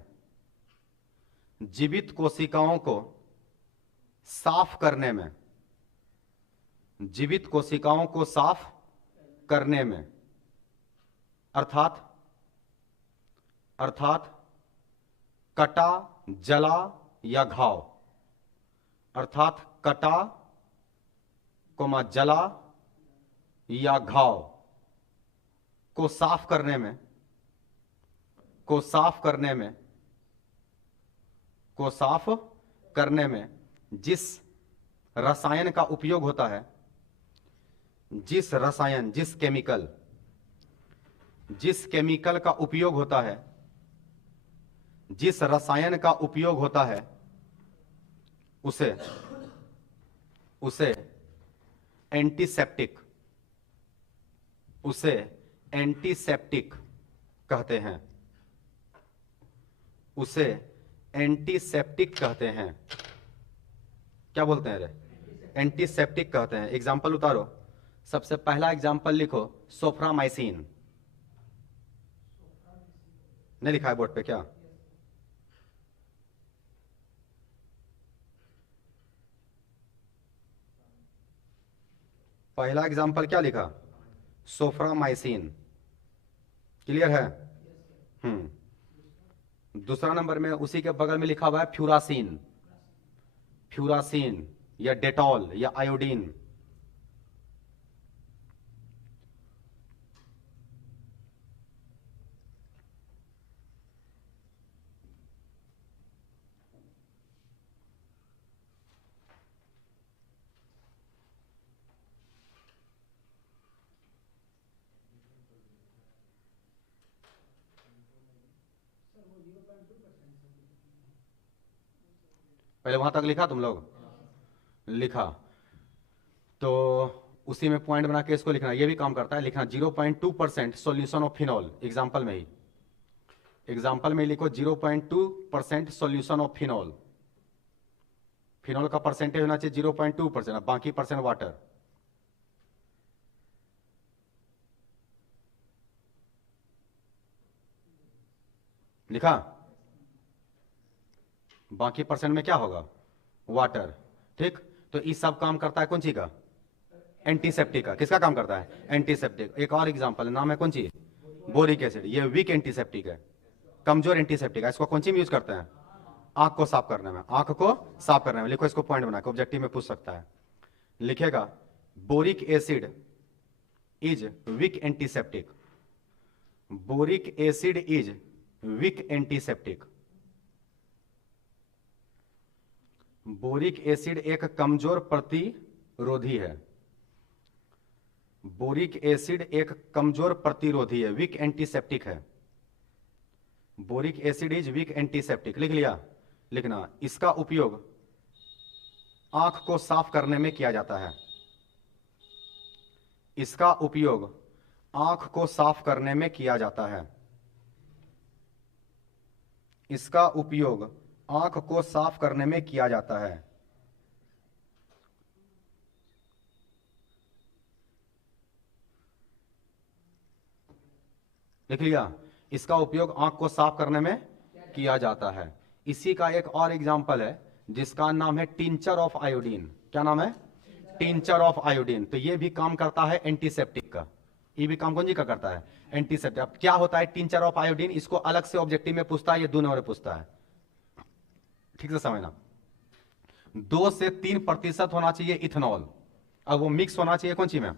जीवित कोशिकाओं को साफ करने में, जीवित कोशिकाओं को साफ करने में, अर्थात अर्थात कटा, जला या घाव, अर्थात कटा कोमा जला या घाव को साफ करने में, को साफ करने में, को साफ करने में जिस रसायन का उपयोग होता है, जिस रसायन, जिस केमिकल, जिस केमिकल का उपयोग होता है, जिस रसायन का उपयोग होता है, उसे उसे एंटीसेप्टिक, उसे एंटीसेप्टिक कहते हैं, उसे एंटीसेप्टिक कहते हैं। क्या बोलते हैं रे? एंटीसेप्टिक कहते हैं। एग्जाम्पल उतारो। सबसे पहला एग्जाम्पल लिखो, सोफ्रामाइसिन। नहीं लिखा है बोर्ड पे क्या? पहला एग्जाम्पल क्या लिखा? सोफ्रामाइसिन। क्लियर है? दूसरा नंबर में उसी के बगल में लिखा हुआ है फ्यूरासिन। फ्यूरासिन या डेटॉल या आयोडीन। पहले वहां तक लिखा तुम लोग? लिखा? तो उसी में पॉइंट बना के इसको लिखना। ये भी काम करता है। लिखना 0.2% सॉल्यूशन ऑफ फिनॉल। एग्जांपल में ही, एग्जांपल में लिखो 0.2% सॉल्यूशन ऑफ फिनॉल। फिनॉल का परसेंटेज होना चाहिए 0.2%, बाकी परसेंट वाटर। लिखा? बाकी परसेंट में क्या होगा, वाटर। ठीक, तो इस सब काम करता है कौन सी का, एंटीसेप्टिक का। किसका काम करता है, एंटीसेप्टिक। एक और एग्जांपल नाम है कौन सी, बोरिक एसिड। ये वीक एंटीसेप्टिक है, कमजोर एंटीसेप्टिक है। इसको कौन सी में यूज करते हैं, आंख को साफ करने में, आंख को साफ करने में। लिखो इसको पॉइंट बना के, ऑब्जेक्टिव में पूछ सकता है। लिखेगा boric acid is weak antiseptic, boric acid is weak antiseptic. Boric acid एक कमजोर प्रतिरोधी है, बोरिक एसिड एक कमजोर प्रतिरोधी है, वीक एंटीसेप्टिक है। Boric acid is weak antiseptic, लिख लिया। लिखना, इसका उपयोग आंख को साफ करने में किया जाता है, इसका उपयोग आंख को साफ करने में किया जाता है, इसका उपयोग आंख को साफ करने में किया जाता है। लिख लिया, इसका उपयोग आंख को साफ करने में किया जाता है। इसी का एक और एग्जांपल है जिसका नाम है टिंचर ऑफ आयोडीन। क्या नाम है, टिंचर ऑफ आयोडीन। तो ये भी काम करता है एंटीसेप्टिक का, ये भी काम कौन जी का करता है, एंटीसेप्टिक। अब क्या होता है टिंचर ऑफ आयोडीन, इसको अलग से ऑब्जेक्टिव में पूछता है, ये 2 नंबर में पूछता है। ठीक से समझना, 2 से 3% होना चाहिए इथेनॉल, अब वो मिक्स होना चाहिए कौन सी में,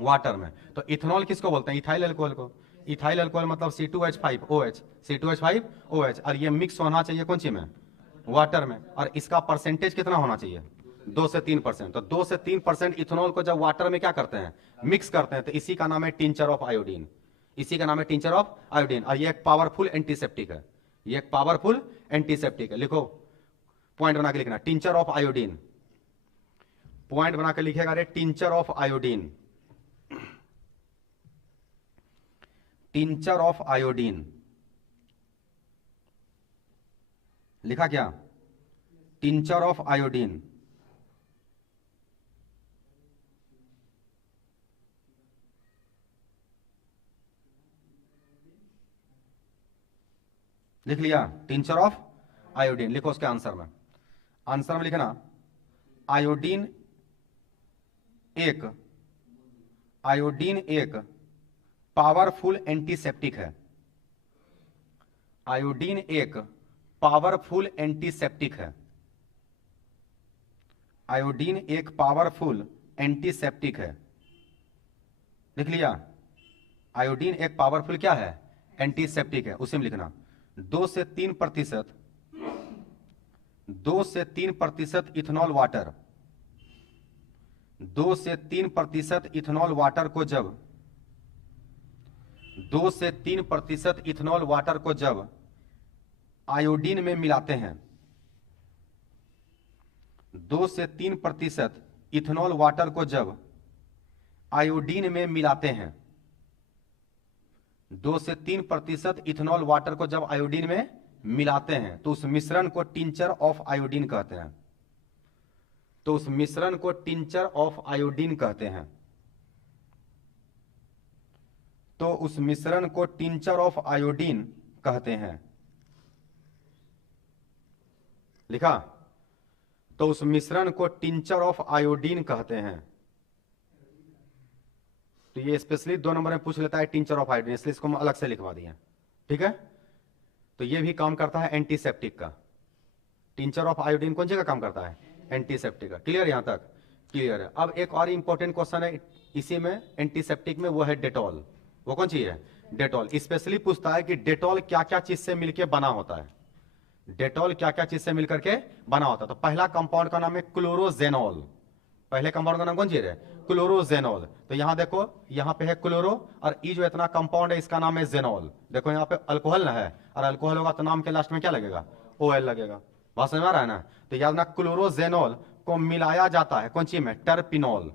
वाटर में। तो इथेनॉल किसको बोलते हैं, इथाइल अल्कोहल को। इथाइल अल्कोहल मतलब C2H5OH, C2H5OH। और ये मिक्स होना चाहिए कौन सी में, वाटर में। और इसका परसेंटेज कितना होना चाहिए, 2 से 3%। तो 2 से 3% इथेनॉल को जब वाटर में क्या करते हैं, मिक्स करते हैं, तो इसी का नाम है टिंचर ऑफ आयोडीन, इसी का नाम है टिंचर ऑफ आयोडीन। और ये एक पावरफुल एंटीसेप्टिक है, ये एक पावरफुल एंटीसेप्टिक है। लिखो, पॉइंट बना के लिखना, टिंचर ऑफ आयोडीन। पॉइंट बना के लिखेगा रे, tincture of iodine, tincture of iodine. लिखा क्या, टिंचर ऑफ आयोडीन। लिख लिया, टिंचर ऑफ आयोडीन। लिखो उसके आंसर में, आंसर में लिखना, आयोडीन एक पावरफुल एंटीसेप्टिक है, आयोडीन एक पावरफुल एंटीसेप्टिक है, आयोडीन एक पावरफुल एंटीसेप्टिक है। लिख लिया, आयोडीन एक पावरफुल क्या है, एंटीसेप्टिक है। उसी में लिखना, 2 से 3% 2 से 3% इथेनॉल वाटर, 2 से 3% इथेनॉल वाटर को जब 2 से 3% इथेनॉल वाटर को जब आयोडीन में मिलाते हैं, 2 से 3% इथेनॉल वाटर को जब आयोडीन में मिलाते हैं, 2 से 3% इथेनॉल वाटर को जब आयोडीन में मिलाते हैं, तो उस मिश्रण को टिंचर ऑफ आयोडीन कहते हैं, तो उस मिश्रण को टिंचर ऑफ आयोडीन कहते हैं, तो उस मिश्रण को टिंचर ऑफ आयोडीन कहते हैं। लिखा, तो उस मिश्रण को टिंचर ऑफ आयोडीन कहते हैं। तो ये स्पेशली 2 नंबर में पूछ लेता है टिंचर ऑफ आयोडीन, इसलिए इसको हम अलग से लिखवा दिए। ठीक है, तो ये भी काम करता है एंटीसेप्टिक का। टिंचर ऑफ आयोडीन कौन सी का काम करता है, एंटीसेप्टिक का। क्लियर, यहां तक क्लियर है। अब एक और इंपॉर्टेंट क्वेश्चन है इसी में एंटीसेप्टिक में, वो है डेटॉल। वो कौन सी है, डेटॉल। स्पेशली पूछता है कि डेटॉल क्या क्या चीज से मिलकर बना होता है, डेटॉल क्या क्या चीज से मिलकर के बना होता है। तो पहला कंपाउंड का नाम है क्लोरोजेनॉल, पहले कंपाउंड का नाम कौन सी है, क्लोरोजेनॉल। तो यहां देखो, यहां पे है क्लोरो, और ई जो इतना कंपाउंड है इसका नाम है जेनॉल। देखो यहाँ पे अल्कोहल ना है, और अल्कोहल होगा तो नाम के लास्ट में क्या लगेगा, OL लगेगा। बात समझ में आ रहा है ना। तो याद ना, क्लोरोजेनॉल को मिलाया जाता है कौन सी में, टर्पिनॉल।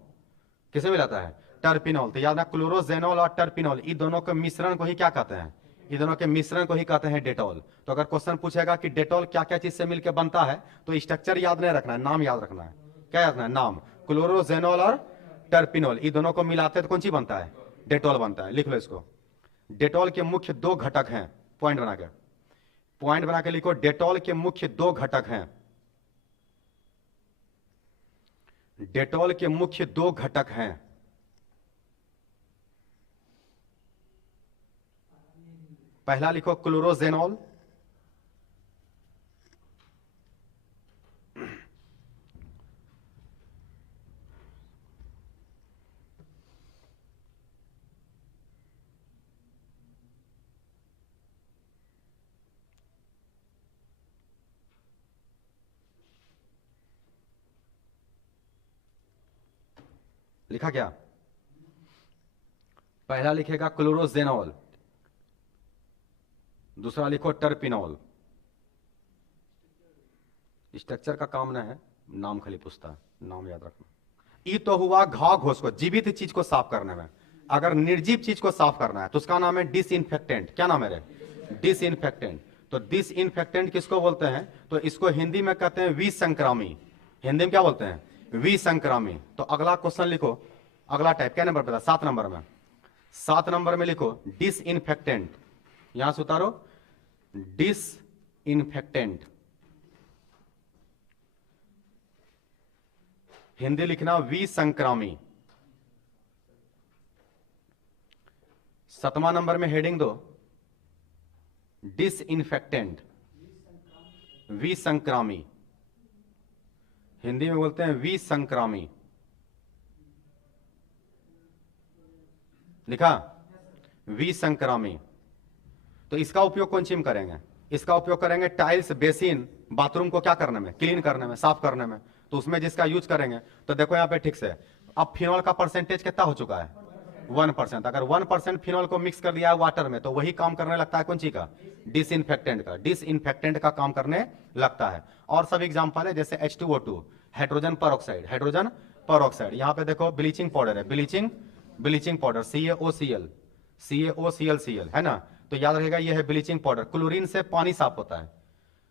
किसे मिलाता है, टर्पिनॉल। तो याद ना, क्लोरोजेनॉल और टर्पिनॉल, इन दोनों के मिश्रण को ही क्या कहते हैं, इन दोनों के मिश्रण को ही कहते हैं डेटॉल। तो अगर क्वेश्चन पूछेगा कि डेटॉल क्या क्या चीज से मिलकर बनता है, तो स्ट्रक्चर याद नहीं रखना है, नाम याद रखना है। क्या याद रखना है, नाम। क्लोरोजेनॉल और टर्पिनॉल, इन दोनों को मिलाते तो कौन सी बनता है, डेटॉल बनता है। लिख लो इसको। डेटॉल के मुख्य 2 घटक हैं, पॉइंट बना के। पॉइंट बना के लिखो, डेटॉल के मुख्य दो घटक हैं। डेटॉल के मुख्य दो घटक हैं। पहला लिखो क्लोरोजेनॉल, लिखा क्या? पहला लिखेगा क्लोरोजेनॉल, दूसरा लिखो टर्पिनॉल। स्ट्रक्चर का काम ना है, नाम खाली पूछता है, नाम याद रखना। ई तो हुआ घाव घोष को, जीवित चीज को साफ करने में। अगर निर्जीव चीज को साफ करना है तो उसका नाम है डिसइंफेक्टेंट। क्या नाम है रे? डिसइंफेक्टेंट। तो डिसइंफेक्टेंट किसको बोलते हैं? तो इसको हिंदी में कहते हैं विसंक्रामी। हिंदी में क्या बोलते हैं? विसंक्रामी। तो अगला क्वेश्चन लिखो, अगला टाइप क्या नंबर पे था? 7 नंबर में। 7 नंबर में लिखो डिसइंफेक्टेंट, यहां से उतारो डिसइंफेक्टेंट। हिंदी लिखना विसंक्रामी। 7वां नंबर में हेडिंग दो डिसइंफेक्टेंट, विसंक्रामी। हिंदी में बोलते हैं विसंक्रामी। लिखा? विसंक्रामी। तो इसका उपयोग कौन सी में करेंगे? इसका उपयोग करेंगे टाइल्स, बेसिन, बाथरूम को क्या करने में? क्लीन करने में, साफ करने में। तो उसमें जिसका यूज करेंगे, तो देखो यहां पे ठीक से, अब फिनॉल का परसेंटेज कितना हो चुका है? 1%। अगर 1% फिनॉल को मिक्स कर दिया है वाटर में, तो वही काम करने लगता है कौन सी का? डिसइंफेक्टेंट का। डिसइंफेक्टेंट का काम करने लगता है। और सब एग्जांपल है, जैसे H2O2, hydrogen peroxide, hydrogen peroxide. यहां पे देखो ब्लीचिंग पाउडर है, ब्लीचिंग पाउडर, CaOCl है ना। तो याद रखेगा ये है ब्लीचिंग पाउडर। क्लोरीन से पानी साफ होता है।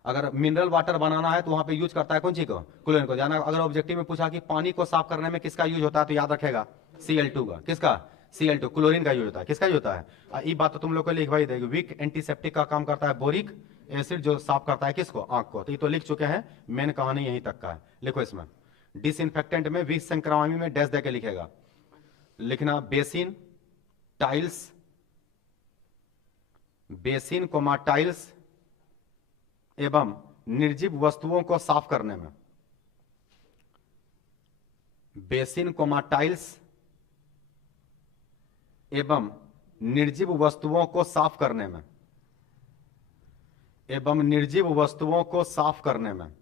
अगर मिनरल वाटर बनाना है तो वहां पे यूज करता है कौन सी को? क्लोरीन को। जाना अगर ऑब्जेक्टिव में पूछा कि पानी को साफ करने में किसका यूज होता है, तो याद रखेगा Cl2 का। किसका? Cl2, क्लोरीन का यूज होता है। किसका यूज होता है? ये बात तो तुम लोग को लिखवाई देगी। वीक एंटीसेप्टिक का काम करता है बोरिक एसिड, जो साफ करता है किसको? आंख को। तो ये तो लिख चुके हैं, मेन कहानी यहीं तक का है। लिखो इसमें डिसइंफेक्टेंट में विसंक्रामी में डैश देके लिखेगा। लिखना basin, tiles, basin comma tiles एवं निर्जीव वस्तुओं को साफ करने में। बेसिन कोमा टाइल्स एवं निर्जीव वस्तुओं को साफ करने में, एवं निर्जीव वस्तुओं को साफ करने में,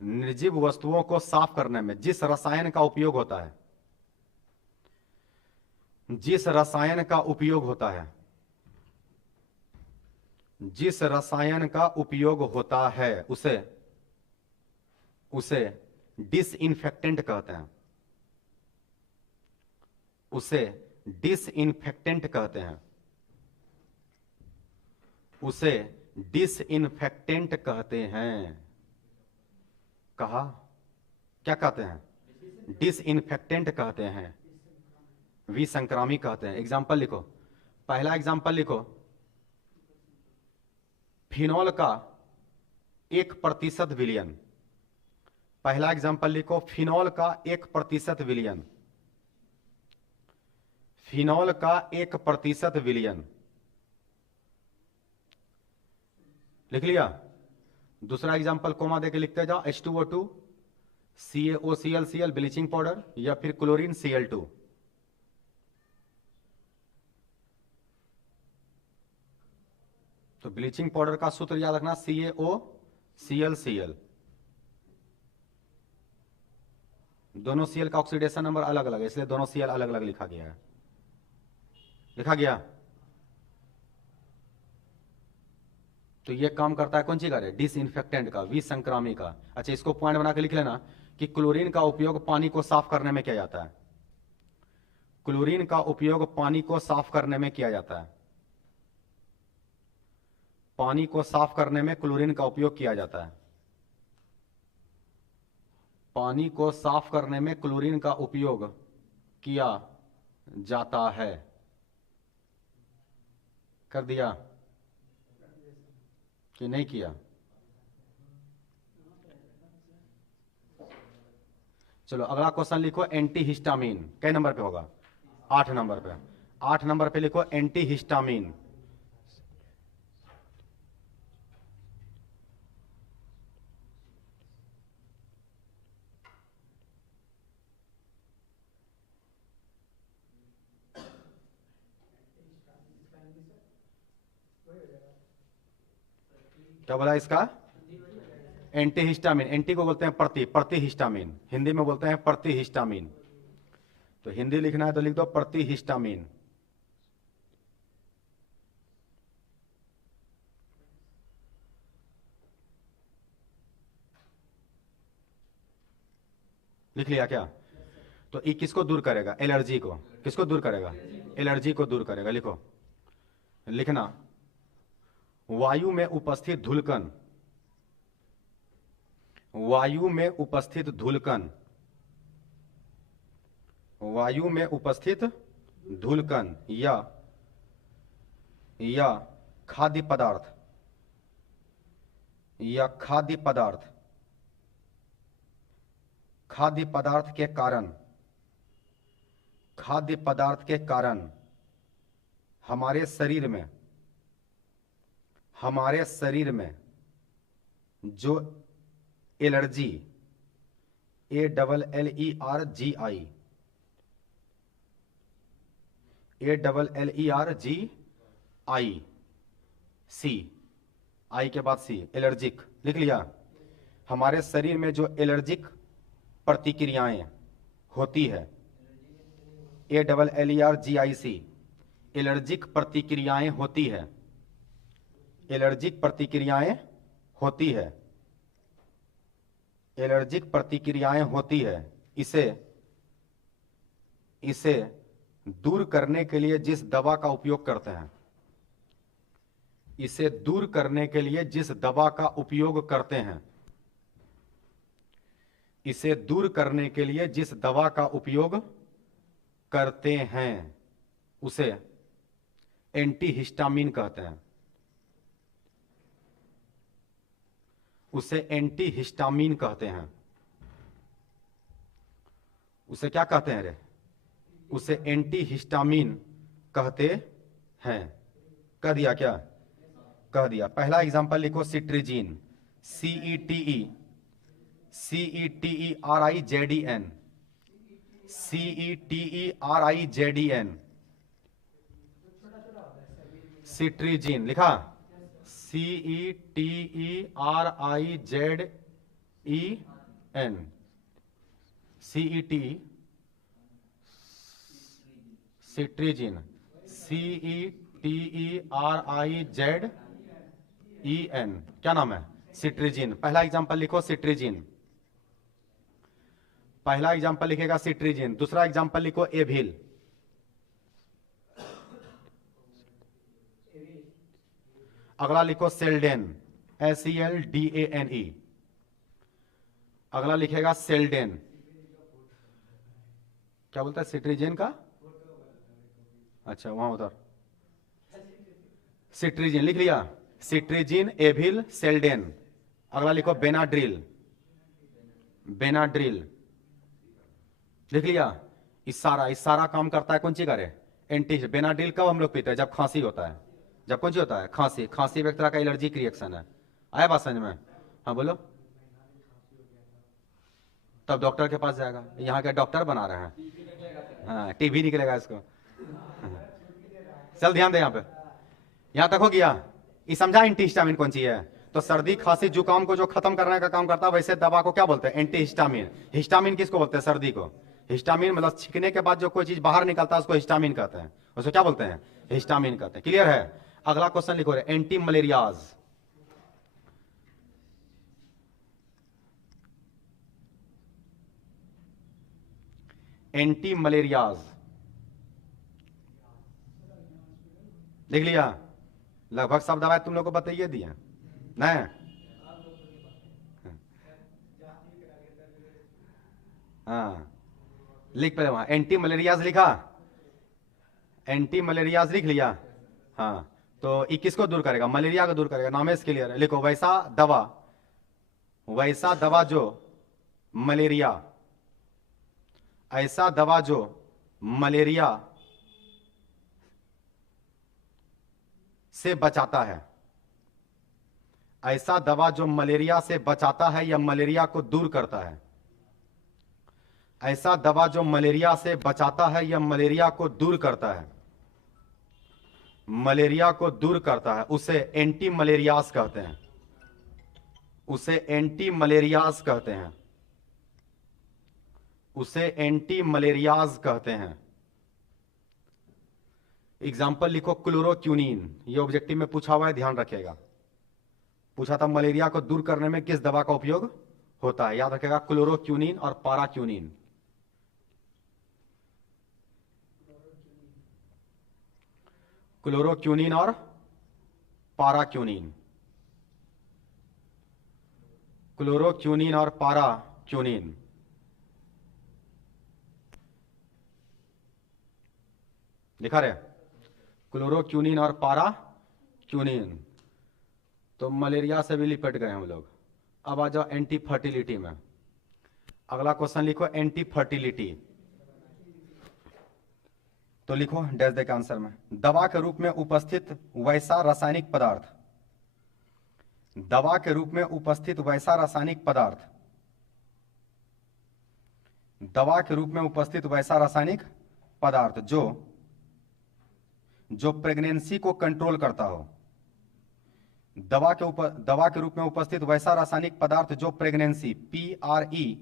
निर्जीव वस्तुओं को साफ करने में जिस रसायन का उपयोग होता है, जिस रसायन का उपयोग होता है, जिस रसायन का उपयोग होता है उसे डिसइंफेक्टेंट कहते हैं। उसे डिसइंफेक्टेंट कहते हैं। उसे डिसइंफेक्टेंट कहते हैं। कहा? क्या कहते हैं? डिसइंफेक्टेंट कहते हैं, विसंक्रामी कहते हैं। एग्जाम्पल लिखो। पहला एग्जाम्पल लिखो, फिनॉल का 1% विलयन। पहला एग्जाम्पल लिखो, फिनॉल का 1% विलयन। फिनॉल का 1% विलयन लिख लिया। दूसरा एग्जाम्पल कोमा देके लिखते जाओ, H2O2, CaOCl ब्लीचिंग पाउडर, या फिर क्लोरीन Cl2। तो ब्लीचिंग पाउडर का सूत्र याद रखना, CaOCl। दोनों Cl का ऑक्सीडेशन नंबर अलग अलग है, इसलिए दोनों Cl अलग अलग लिखा गया है। लिखा गया। तो ये काम करता है कौन सी का? डिसइंफेक्टेंट का, विसंक्रामी का। अच्छा, इसको पॉइंट बना के लिख लेना कि क्लोरीन का उपयोग पानी को साफ करने में किया जाता है। क्लोरीन का उपयोग पानी को साफ करने में किया जाता है। पानी को साफ करने में क्लोरीन का उपयोग किया जाता है। पानी को साफ करने में क्लोरीन का उपयोग किया जाता है। कर दिया? कि नहीं किया? चलो अगला क्वेश्चन लिखो, एंटी हिस्टामिन कै नंबर पे होगा? 8 नंबर पे। 8 नंबर पे लिखो एंटी हिस्टामिन। क्या बोला इसका? Anti histamine. एंटी को बोलते हैं प्रति, प्रति हिस्टामिन, हिंदी में बोलते हैं प्रति हिस्टामिन। तो हिंदी लिखना है तो लिख दो प्रति हिस्टामिन। लिख लिया क्या? तो ये किसको दूर करेगा? एलर्जी को। किसको दूर करेगा? एलर्जी को दूर करेगा। लिखो, लिखना, वायु में उपस्थित धूलकण, वायु में उपस्थित धूलकण, वायु में उपस्थित धूलकण या खाद्य पदार्थ, या खाद्य पदार्थ, खाद्य पदार्थ के कारण, खाद्य पदार्थ के कारण हमारे शरीर में, हमारे शरीर में जो एलर्जी, ALLERGI, ALLERGIC, आई के बाद सी, एलर्जिक। लिख लिया? हमारे शरीर में जो एलर्जिक प्रतिक्रियाएं होती है, ALLERGIC, एलर्जिक प्रतिक्रियाएं होती है, एलर्जिक प्रतिक्रियाएं होती है, एलर्जिक प्रतिक्रियाएं होती है, इसे दूर करने के लिए जिस दवा का उपयोग करते हैं, इसे दूर करने के लिए जिस दवा का उपयोग करते हैं, इसे दूर करने के लिए जिस दवा का उपयोग करते हैं उसे एंटीहिस्टामिन कहते हैं, उसे एंटीहिस्टामिन कहते हैं। उसे क्या कहते हैं रे? उसे एंटीहिस्टामिन कहते हैं। कह दिया क्या? कह दिया। पहला एग्जांपल लिखो, सिट्रीजिन, CETERIZEN, CETERIZEN, सिट्रीजिन। लिखा? CETERIZEN, cetirizine, CETERIZEN। क्या नाम है? सिट्रीजिन। पहला एग्जांपल लिखो, सिट्रीजिन। पहला एग्जांपल लिखेगा सिट्रीजिन। दूसरा एग्जांपल लिखो, एविल। अगला लिखो सेल्डेन, SELDANE। अगला लिखेगा सेल्डेन। क्या बोलता है सिट्रीजिन का? अच्छा वहां उधर सिट्रीजिन लिख लिया? Cetirizine, Avil, Seldane. अगला लिखो बेनाड्रिल, बेनाड्रिल। लिख लिया? इस सारा काम करता है कौन सी करे? एंटी। बेनाड्रिल कब हम लोग पीते हैं? जब खांसी होता है। जब कौन सी होता है? खांसी। खांसी एक तरह का एलर्जिक रिएक्शन है। आया बात समझ में? हाँ बोलो। तब डॉक्टर के पास जाएगा। यहाँ के डॉक्टर बना रहे हैं। हाँ, टीबी निकलेगा इसको। चल ध्यान दे यहाँ पे। यहाँ तक हो गया? ये समझा एंटीहिस्टामिन कौन सी है? तो सर्दी खांसी जुकाम को जो खत्म करने का काम करता है, वैसे दवा को क्या बोलते हैं? एंटीहिस्टामिन। हिस्टामिन किसको बोलते हैं? सर्दी को। हिस्टामिन मतलब छींकने के बाद जो कोई चीज बाहर निकलता है उसको हिस्टामिन कहते हैं। उसको क्या बोलते हैं? हिस्टामिन कहते हैं। क्लियर है? अगला क्वेश्चन लिखो, एंटी मलेरियाज। एंटी मलेरियाज लिख लिया? लगभग सब दवाएं तुम लोग को बताइए दिए नहीं? हाँ लिख पहले वहां एंटी मलेरियाज लिखा? एंटी मलेरियाज लिख लिया? हाँ तो ये किसको दूर करेगा? मलेरिया को दूर करेगा। नाम है क्लियर है, लिखो वैसा दवा जो मलेरिया, ऐसा दवा जो मलेरिया से बचाता है, ऐसा दवा जो मलेरिया से बचाता है या मलेरिया को दूर करता है, ऐसा दवा जो मलेरिया से बचाता है या मलेरिया को दूर करता है, मलेरिया को दूर करता है, उसे एंटी मलेरियास कहते हैं, उसे एंटी मलेरियास कहते हैं, उसे एंटी मलेरियाज कहते हैं। एग्जाम्पल लिखो क्लोरोक्यूनिन, ये ऑब्जेक्टिव में पूछा हुआ है, ध्यान रखिएगा। पूछा था मलेरिया को दूर करने में किस दवा का उपयोग होता है, याद रखिएगा क्लोरोक्यूनिन और पाराक्यूनिन। क्लोरोक्यूनिन और पाराक्यूनिन, क्लोरोक्यूनिन और पाराक्यूनिन। लिखा रहे क्लोरोक्यूनिन और पाराक्यूनिन। तो मलेरिया से भी लिपट गए हम लोग। अब आ जाओ एंटी फर्टिलिटी में। अगला क्वेश्चन लिखो एंटी फर्टिलिटी। तो लिखो डैश दे के आंसर में, दवा के रूप में उपस्थित वैसा रासायनिक पदार्थ, दवा के रूप में उपस्थित वैसा रासायनिक पदार्थ, दवा के रूप में उपस्थित वैसा रासायनिक पदार्थ जो प्रेगनेंसी को कंट्रोल करता हो, दवा के रूप में उपस्थित वैसा रासायनिक पदार्थ जो प्रेगनेंसी, PREGNANCY,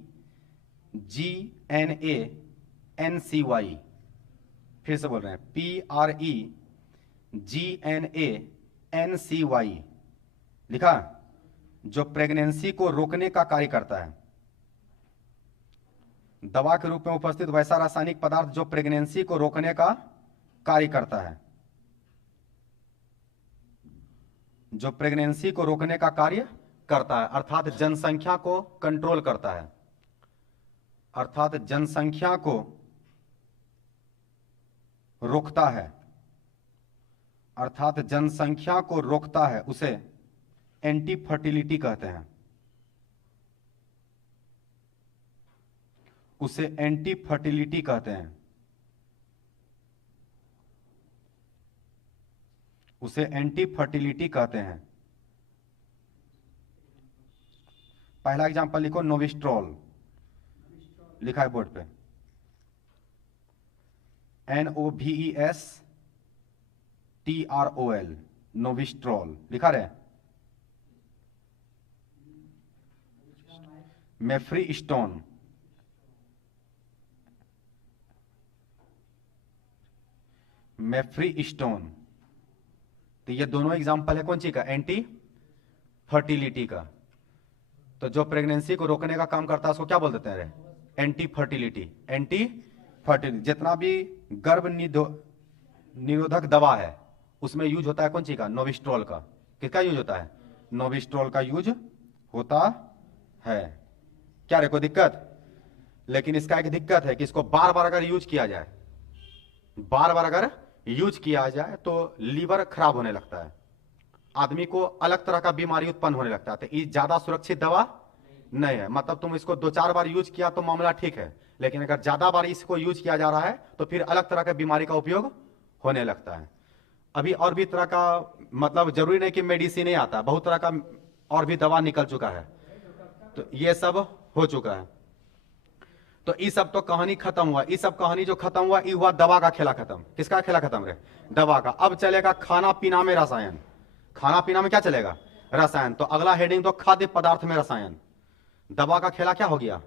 फिर से बोल रहे हैं PREGNANCY, लिखा, जो प्रेगनेंसी को रोकने का कार्य करता है। दवा के रूप में उपस्थित वैसा रासायनिक पदार्थ जो प्रेगनेंसी को रोकने का कार्य करता है, जो प्रेगनेंसी को रोकने का कार्य करता है, अर्थात जनसंख्या को कंट्रोल करता है, अर्थात जनसंख्या को रोकता है, अर्थात जनसंख्या को रोकता है, उसे एंटी फर्टिलिटी कहते हैं, उसे एंटी फर्टिलिटी कहते हैं, उसे एंटी फर्टिलिटी कहते हैं। पहला एग्जांपल लिखो नोविस्ट्रॉल, लिखा है बोर्ड पे, NOVESTROL, नोविस्ट्रॉल, लिखा रहे। मेफ्रीस्टोन, मेफ्रीस्टोन। तो ये दोनों एग्जांपल है कौन सी का? एंटी फर्टिलिटी का। तो जो प्रेगनेंसी को रोकने का काम करता है उसको क्या बोल देते हैं? Anti fertility. Anti fertility. जितना भी गर्भ निरोधक दवा है उसमें यूज होता है कौन सी का? नोविस्ट्रॉल का। किसका यूज होता है? नोविस्ट्रॉल का यूज होता है। क्या रे, कोई दिक्कत? लेकिन इसका एक दिक्कत है कि इसको बार बार अगर यूज किया जाए, बार बार अगर यूज किया जाए तो लीवर खराब होने लगता है, आदमी को अलग तरह का बीमारी उत्पन्न होने लगता है। तो ये ज्यादा सुरक्षित दवा नहीं है। मतलब तुम इसको 2-4 बार यूज किया तो मामला ठीक है, लेकिन अगर ज्यादा बार इसको यूज किया जा रहा है तो फिर अलग तरह के बीमारी का उपयोग होने लगता है। अभी और भी तरह का, मतलब जरूरी नहीं कि मेडिसिन ही आता है, बहुत तरह का और भी दवा निकल चुका है। तो ये सब हो चुका है। तो ये सब तो कहानी खत्म हुआ। ये सब कहानी जो खत्म हुआ, ये हुआ दवा का खेला खत्म। किसका खेला खत्म रे? दवा का। अब चलेगा खाना पीना में रसायन। खाना पीना में क्या चलेगा? रसायन। तो अगला हेडिंग तो खाद्य पदार्थ में रसायन। दवा का खेला क्या हो गया?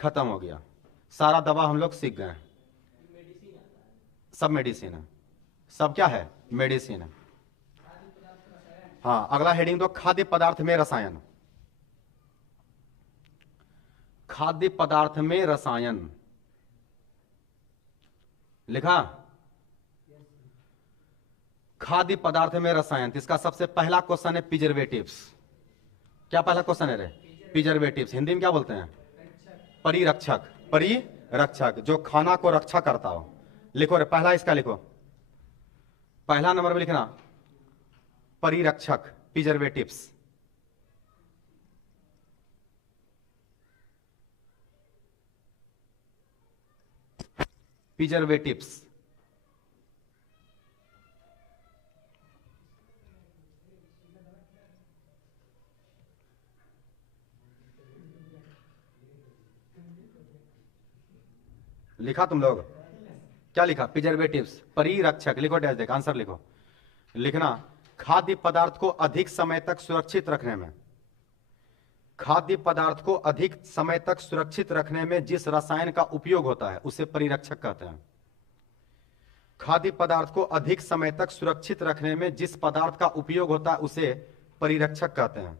खत्म हो गया। सारा दवा हम लोग सीख गए। सब मेडिसिन है, सब क्या है? मेडिसिन है। हाँ, अगला हेडिंग तो खाद्य पदार्थ में रसायन। खाद्य पदार्थ में रसायन लिखा। खाद्य पदार्थ में रसायन, इसका सबसे पहला क्वेश्चन है प्रिजर्वेटिव्स। क्या पहला क्वेश्चन है रे? प्रिजर्वेटिव्स। हिंदी में क्या बोलते हैं? परिरक्षक। परिरक्षक, जो खाना को रक्षा करता हो। लिखो रे, पहला इसका लिखो, पहला नंबर में लिखना परिरक्षक, प्रिजर्वेटिव्स। प्रिजर्वेटिव्स, लिखा तुम लोग? क्या लिखा? प्रिजर्वेटिव्स, परिरक्षक। लिखो, डैश देख, आंसर लिखो। लिखना, खाद्य पदार्थ को अधिक समय तक सुरक्षित रखने में, खाद्य पदार्थ को अधिक समय तक सुरक्षित रखने में जिस रसायन का उपयोग होता है उसे परिरक्षक कहते हैं। खाद्य पदार्थ को अधिक समय तक सुरक्षित रखने में जिस पदार्थ का उपयोग होता है उसे परिरक्षक कहते हैं।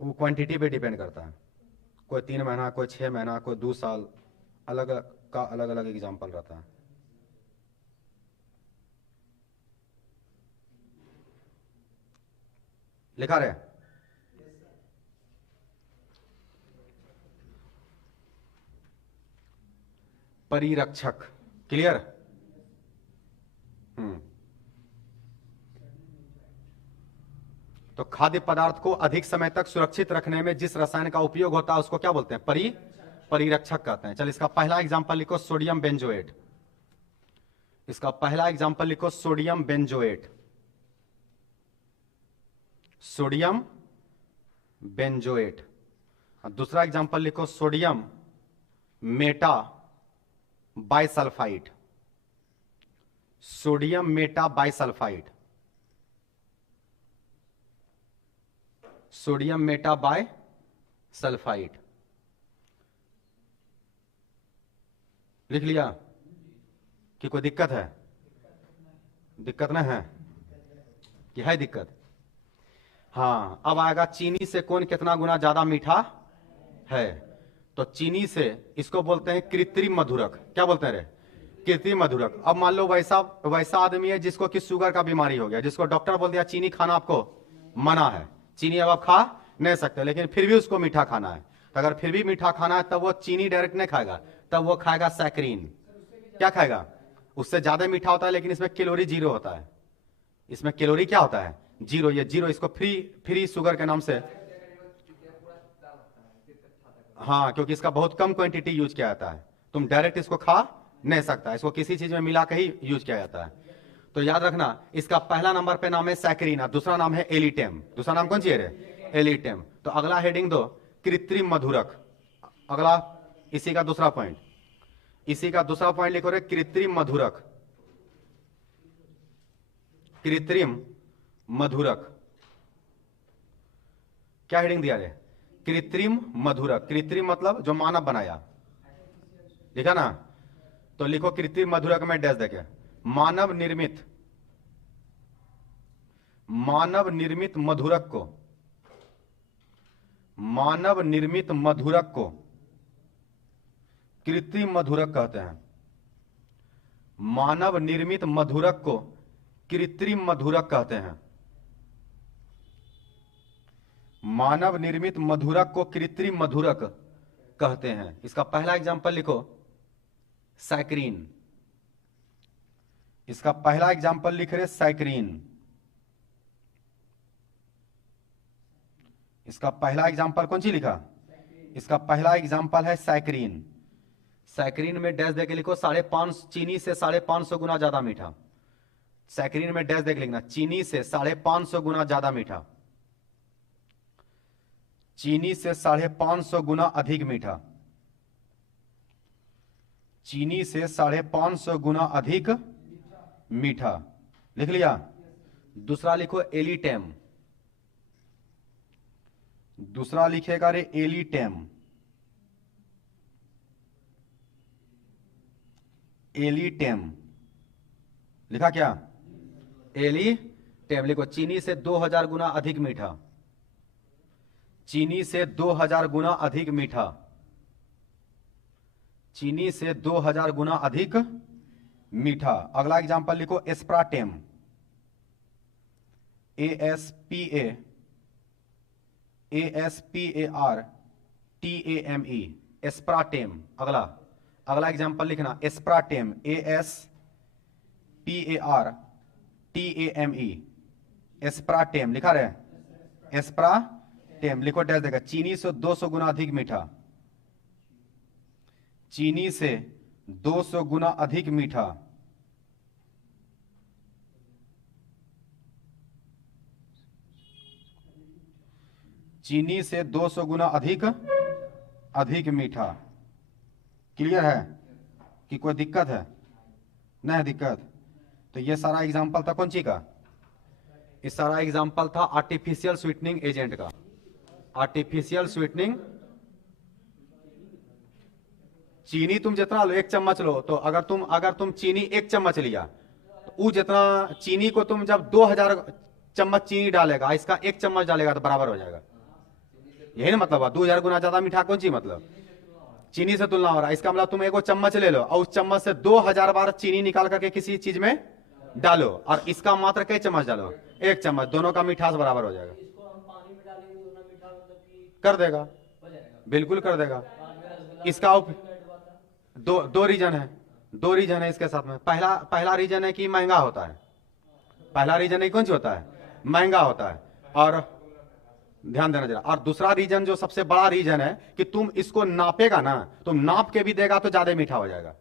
वो क्वांटिटी पे डिपेंड करता है। कोई 3 महीना, कोई 6 महीना, कोई 2 साल, अलग का अलग अलग एग्जाम्पल रहता है। लिखा रहे? परिरक्षक, क्लियर? तो खाद्य पदार्थ को अधिक समय तक सुरक्षित रखने में जिस रसायन का उपयोग होता है उसको क्या बोलते हैं? परिरक्षक कहते हैं। चल, इसका पहला एग्जांपल लिखो, सोडियम बेंजोएट। इसका पहला एग्जांपल लिखो, सोडियम बेंजोएट। Sodium benzoate. दूसरा एग्जांपल लिखो, sodium Meta bisulphide. Sodium Meta bisulphide. Sodium Meta bisulphide. लिख लिया कि कोई दिक्कत है? दिक्कत नहीं है कि है दिक्कत? हाँ, अब आएगा चीनी से कौन कितना गुना ज्यादा मीठा है। तो चीनी से इसको बोलते हैं कृत्रिम मधुरक। क्या बोलते हैं रे? कृत्रिम मधुरक। अब मान लो वैसा आदमी है जिसको कि शुगर का बीमारी हो गया, जिसको डॉक्टर बोल दिया चीनी खाना आपको मना है, चीनी अब आप खा नहीं सकते, लेकिन फिर भी उसको मीठा खाना है। तो अगर फिर भी मीठा खाना है तब वो चीनी डायरेक्ट नहीं खाएगा, तब वो खाएगा सैकरीन। क्या खाएगा? उससे ज्यादा मीठा होता है लेकिन इसमें कैलोरी जीरो होता है। इसमें कैलोरी क्या होता है? जीरो। ये जीरो इसको फ्री शुगर के नाम से, हाँ, क्योंकि इसका बहुत कम क्वांटिटी यूज किया जाता है। तुम डायरेक्ट इसको खा नहीं सकता, इसको किसी चीज में मिला के ही यूज किया जाता है। तो याद रखना, इसका पहला नंबर पे नाम है सैकरीन, दूसरा नाम है एलिटेम। दूसरा नाम कौन सी है रे? एलिटेम। तो अगला हेडिंग दो, कृत्रिम मधुरक। अगला इसी का दूसरा पॉइंट, इसी का दूसरा पॉइंट लिखो रे, कृत्रिम मधुरक। कृत्रिम मधुरक। क्या हेडिंग दिया रे? कृत्रिम मधुरक। कृत्रिम मतलब जो मानव बनाया, लिखा ना? तो लिखो कृत्रिम मधुरक में डैश देके, मानव निर्मित मधुरक को, मानव निर्मित मधुरक को कृत्रिम मधुरक कहते हैं। मानव निर्मित मधुरक को कृत्रिम मधुरक कहते हैं। मानव निर्मित मधुरक को कृत्रिम मधुरक कहते हैं। इसका पहला एग्जांपल लिखो, सैकरीन। इसका पहला एग्जांपल लिख रहे सैकरीन। इसका पहला एग्जांपल कौन सी लिखा? इसका पहला एग्जांपल है सैकरीन। सैकरीन में डैश देके लिखो 550, चीनी से 550 गुना ज्यादा मीठा। सैकरीन में डैश देख लिखना, चीनी से 550 गुना ज्यादा मीठा। चीनी से 550 गुना अधिक मीठा। चीनी से 550 गुना अधिक मीठा। लिख लिया? दूसरा लिखो एलिटेम। दूसरा लिखेगा रे एलिटेम। एलिटेम लिखा क्या? एलिटेम लिखो, चीनी से 2000 गुना अधिक मीठा। चीनी से 2000 गुना अधिक मीठा। चीनी से 2000 गुना अधिक मीठा। अगला एग्जांपल लिखो एस्प्राटेम, ASPARTAME, एस्प्राटेम। अगला अगला एग्जांपल लिखना एस्प्राटेम, ASPARTAME, एस्प्राटेम लिखा रहे, एस्प्राटेम लिखो, डैश देगा। चीनी से 200 गुना अधिक मीठा, चीनी से 200 गुना अधिक मीठा, चीनी से 200 गुना अधिक मीठा। क्लियर है कि कोई दिक्कत है? नहीं है दिक्कत। तो ये सारा एग्जांपल था कौन सी का? इस सारा एग्जांपल था आर्टिफिशियल स्वीटनिंग एजेंट का। आर्टिफिशियल स्वीटनिंग, चीनी तुम जितना लो, 1 चम्मच लो, तो अगर तुम चीनी 1 चम्मच लिया, तो वो जितना चीनी को तुम जब 2000 चम्मच चीनी डालेगा, इसका 1 चम्मच डालेगा तो बराबर हो जाएगा। यही ना मतलब है, 2000 गुना ज्यादा मीठा कौन सी मतलब? चीनी से तुलना हो रहा है। इसका मतलब तुम 1 चम्मच ले लो और उस चम्मच से 2000 बार चीनी निकाल करके किसी चीज में डालो, और इसका मात्र कई चम्मच डालो? 1 चम्मच। दोनों का मिठास बराबर हो जाएगा। कर देगा, बिल्कुल कर देगा। इसका दो रीजन है, इसके साथ में। पहला रीजन है कि महंगा होता है। पहला रीजन है कौन सी होता है? महंगा होता है। और ध्यान देना जरा। और दूसरा रीजन जो सबसे बड़ा रीजन है कि तुम इसको नापेगा ना, तुम नाप के भी देगा तो ज्यादा मीठा हो जाएगा।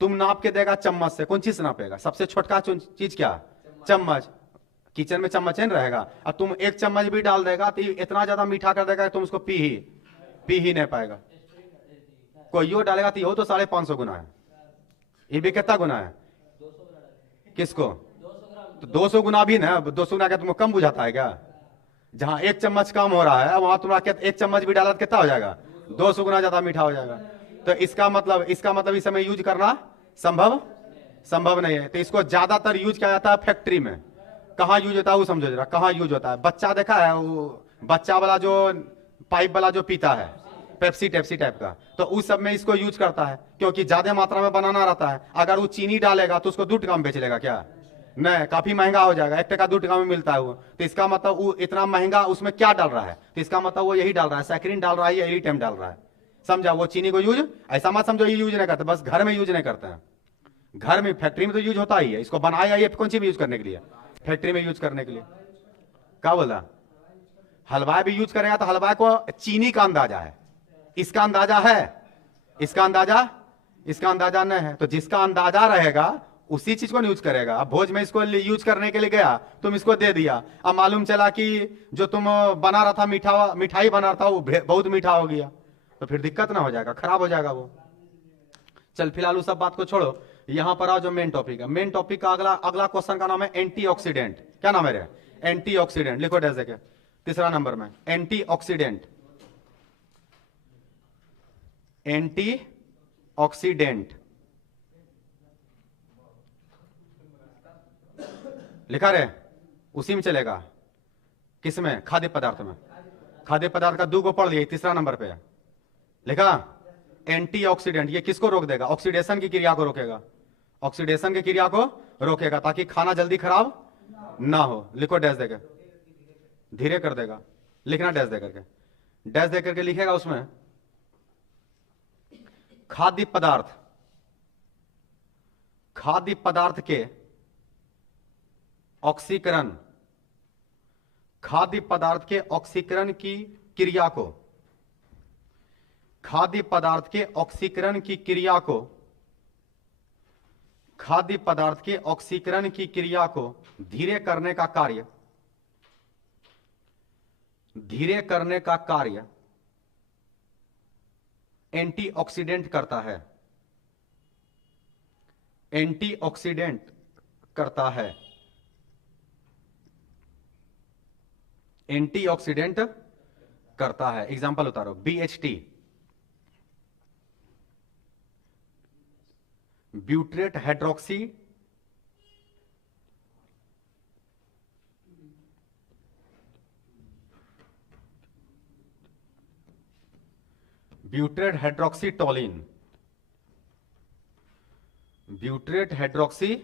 तुम नाप के देगा चम्मच से, कौन चीज नापेगा? सबसे छोटका चीज क्या? चम्मच। किचन में चम्मच है रहेगा, और तुम 1 चम्मच भी डाल देगा तो इतना ज्यादा मीठा कर देगा कि तुम उसको पी ही नहीं पाएगा। कोई यो डालेगा तो यो तो 550 गुना है, ये भी कितना गुना है? किसको? तो 200 गुना भी ना, 200 गुना क्या तुमको कम बुझाता है क्या? जहां 1 चम्मच कम हो रहा है वहां तुम्हारा 1 चम्मच भी डाला तो कितना हो जाएगा? 200 गुना ज्यादा मीठा हो जाएगा। तो इसका मतलब इस समय यूज करना संभव नहीं है। तो इसको ज्यादातर यूज किया जाता है फैक्ट्री में। कहाँ यूज होता है वो समझो जरा, कहाँ यूज होता है? बच्चा देखा है वो बच्चा वाला जो पाइप वाला जो पीता है, पेप्सी टाइप का, तो उस सब में इसको यूज करता है, क्योंकि ज्यादा मात्रा में बनाना रहता है। अगर वो चीनी डालेगा तो उसको 2 टका में बेच लेगा क्या? नहीं, काफी महंगा हो जाएगा। 1 टका 2 टका में मिलता है वो। तो इसका मतलब वो इतना महंगा उसमें क्या डाल रहा है? तो इसका मतलब वो यही डाल रहा है, सैकरीन डाल रहा है या एलिटम डाल रहा है। समझा? वो चीनी को यूज ऐसा मत समझो ये यूज नहीं करते, बस घर में यूज नहीं करते हैं। घर में, फैक्ट्री में तो यूज होता ही है। इसको बनाया ये कौन सी भी यूज करने के लिए? फैक्ट्री में यूज करने के लिए। क्या बोला? हलवाई भी यूज करेगा तो हलवाई को चीनी का अंदाजा है, इसका अंदाजा है, इसका अंदाजा नहीं है। तो जिसका अंदाजा रहेगा उसी चीज को यूज करेगा। अब भोज में इसको यूज करने के लिए गया, तुम इसको दे दिया, अब मालूम चला कि जो तुम बना रहा था मिठाई बना रहा था वो बहुत मीठा हो गया, तो फिर दिक्कत ना हो जाएगा, खराब हो जाएगा वो। चल फिलहाल उस सब बात को छोड़ो, यहां पर आओ जो मेन टॉपिक है। मेन टॉपिक का अगला क्वेश्चन का नाम है एंटीऑक्सीडेंट। क्या नाम है रे? एंटीऑक्सीडेंट। लिखो डैश देके, तीसरा नंबर में एंटीऑक्सीडेंट। एंटीऑक्सीडेंट लिखा रहे, उसी में चलेगा। किसमें? खाद्य पदार्थ में। खाद्य पदार्थ का 2 को पढ़ लिया, तीसरा नंबर पे लिखा एंटीऑक्सीडेंट। ये किसको रोक देगा? ऑक्सीडेशन की क्रिया को रोकेगा। ऑक्सीडेशन की क्रिया को रोकेगा ताकि खाना जल्दी खराब ना हो। लिखो डैश देकर, धीरे कर देगा, लिखना डैश दे करके, डैश दे करके लिखेगा उसमें खाद्य पदार्थ के ऑक्सीकरण, खाद्य पदार्थ के ऑक्सीकरण की क्रिया को, खाद्य पदार्थ के ऑक्सीकरण की क्रिया को, खाद्य पदार्थ के ऑक्सीकरण की क्रिया को धीरे करने का कार्य, धीरे करने का कार्य एंटीऑक्सीडेंट करता है। एंटीऑक्सीडेंट करता है, एंटीऑक्सीडेंट करता है। एग्जांपल उतारो, BHT, butyrate hydroxy butyrate hydroxytoluene, butyrate hydroxy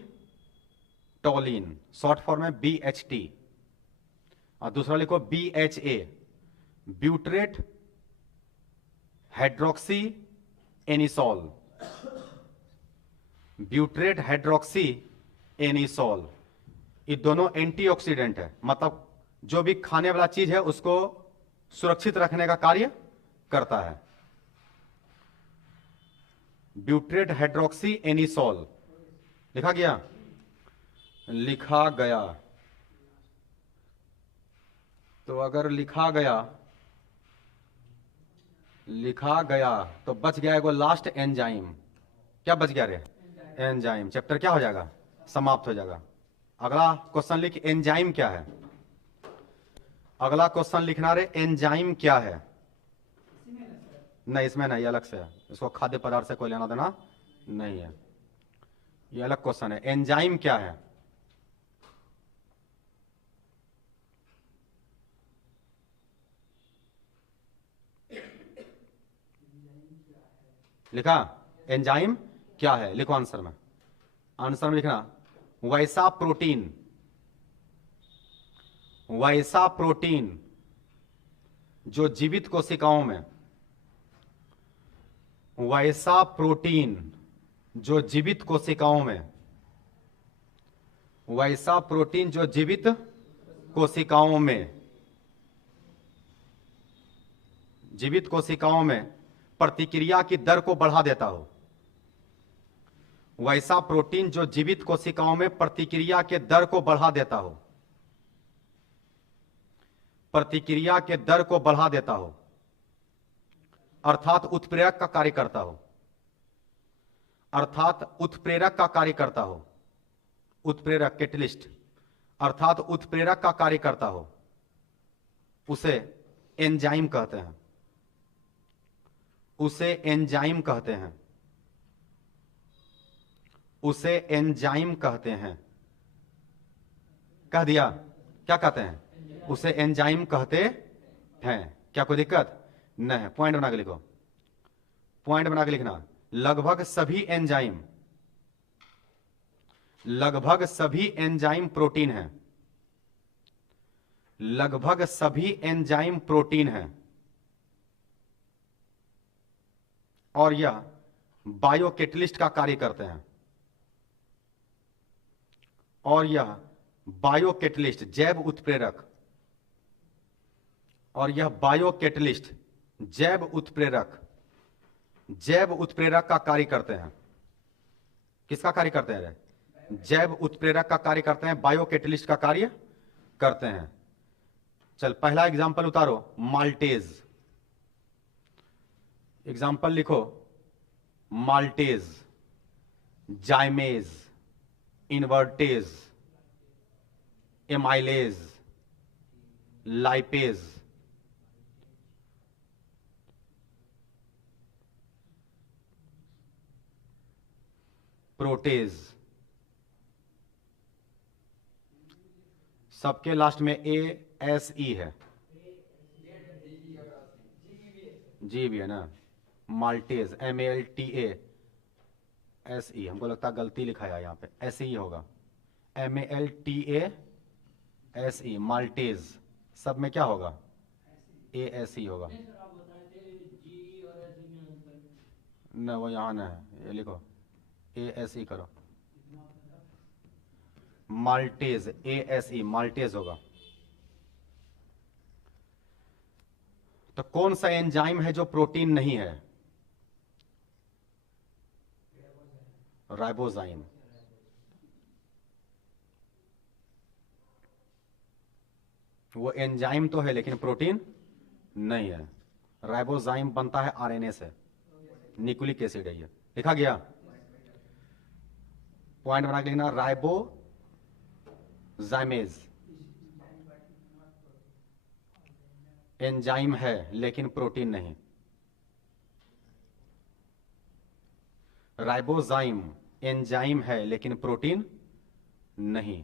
toluene, short form है BHT, और दूसरा लिखो BHA, butyrate hydroxy anisole, butyrate hydroxy anisole. ये दोनों एंटीऑक्सीडेंट है, मतलब जो भी खाने वाला चीज है उसको सुरक्षित रखने का कार्य करता है। ब्यूट्रेट हाइड्रोक्सी एनिसोल लिखा गया, लिखा गया। तो अगर लिखा गया तो बच गया एगो लास्ट एंजाइम। क्या बच गया रे? एंजाइम। चैप्टर क्या हो जाएगा? समाप्त हो जाएगा। अगला क्वेश्चन लिख, एंजाइम क्या है? अगला क्वेश्चन लिखना रे, एंजाइम क्या है? नहीं, इसमें नहीं, अलग से है। इसको खाद्य पदार्थ से कोई लेना देना नहीं है, ये अलग क्वेश्चन है। एंजाइम क्या है? लिखा? एंजाइम क्या है? लिखो आंसर में, आंसर में लिखना, वैसा प्रोटीन जो जीवित कोशिकाओं में, वैसा प्रोटीन जो जीवित कोशिकाओं में, वैसा प्रोटीन जो जीवित कोशिकाओं में, जीवित कोशिकाओं में प्रतिक्रिया की दर को बढ़ा देता हो। वैसा प्रोटीन जो जीवित कोशिकाओं में प्रतिक्रिया के दर को बढ़ा देता हो, प्रतिक्रिया के दर को बढ़ा देता हो, अर्थात उत्प्रेरक का कार्य करता हो, अर्थात उत्प्रेरक का कार्य करता हो, उत्प्रेरक कैटलिस्ट, अर्थात उत्प्रेरक का कार्य करता हो, उसे एंजाइम कहते हैं, उसे एंजाइम कहते हैं, उसे एंजाइम कहते हैं। कह दिया? क्या कहते हैं? उसे एंजाइम कहते हैं। क्या कोई दिक्कत नहीं है? पॉइंट बना के लिखो, पॉइंट बना के लिखना, लगभग सभी एंजाइम, लगभग सभी एंजाइम प्रोटीन हैं, लगभग सभी एंजाइम प्रोटीन हैं, और यह बायोकेटलिस्ट का कार्य करते हैं, और यह बायोकेटलिस्ट जैव उत्प्रेरक, और यह बायोकेटलिस्ट जैव उत्प्रेरक, जैव उत्प्रेरक का कार्य करते हैं। किसका कार्य करते हैं? जैव उत्प्रेरक का कार्य करते हैं, बायोकेटलिस्ट का कार्य करते हैं। चल पहला एग्जांपल उतारो, माल्टेज। एग्जांपल लिखो, maltase, जाइमेज, invertase, amylase, lipase, protease. सबके लास्ट में ASE है, जी भी है ना। माल्टेज MALTASE, हमको लगता है गलती लिखा है यहाँ पे, ऐसे ही होगा, MALTASE, माल्टेज। सब में क्या होगा? ASE होगा। न वो यहाँ न है, ये लिखो ASE करो, माल्टेज, ASE, माल्टेज होगा। तो कौन सा एंजाइम है जो प्रोटीन नहीं है? राइबोजाइम। वो एंजाइम तो है लेकिन प्रोटीन नहीं है। राइबोजाइम बनता है RNA से, न्यूक्लिक एसिड है ये। लिखा गया? पॉइंट बना के लिखना, राइबोजाइमेज एंजाइम है लेकिन प्रोटीन नहीं। राइबोजाइम एंजाइम है लेकिन प्रोटीन नहीं।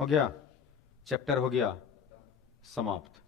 हो गया? चैप्टर हो गया समाप्त।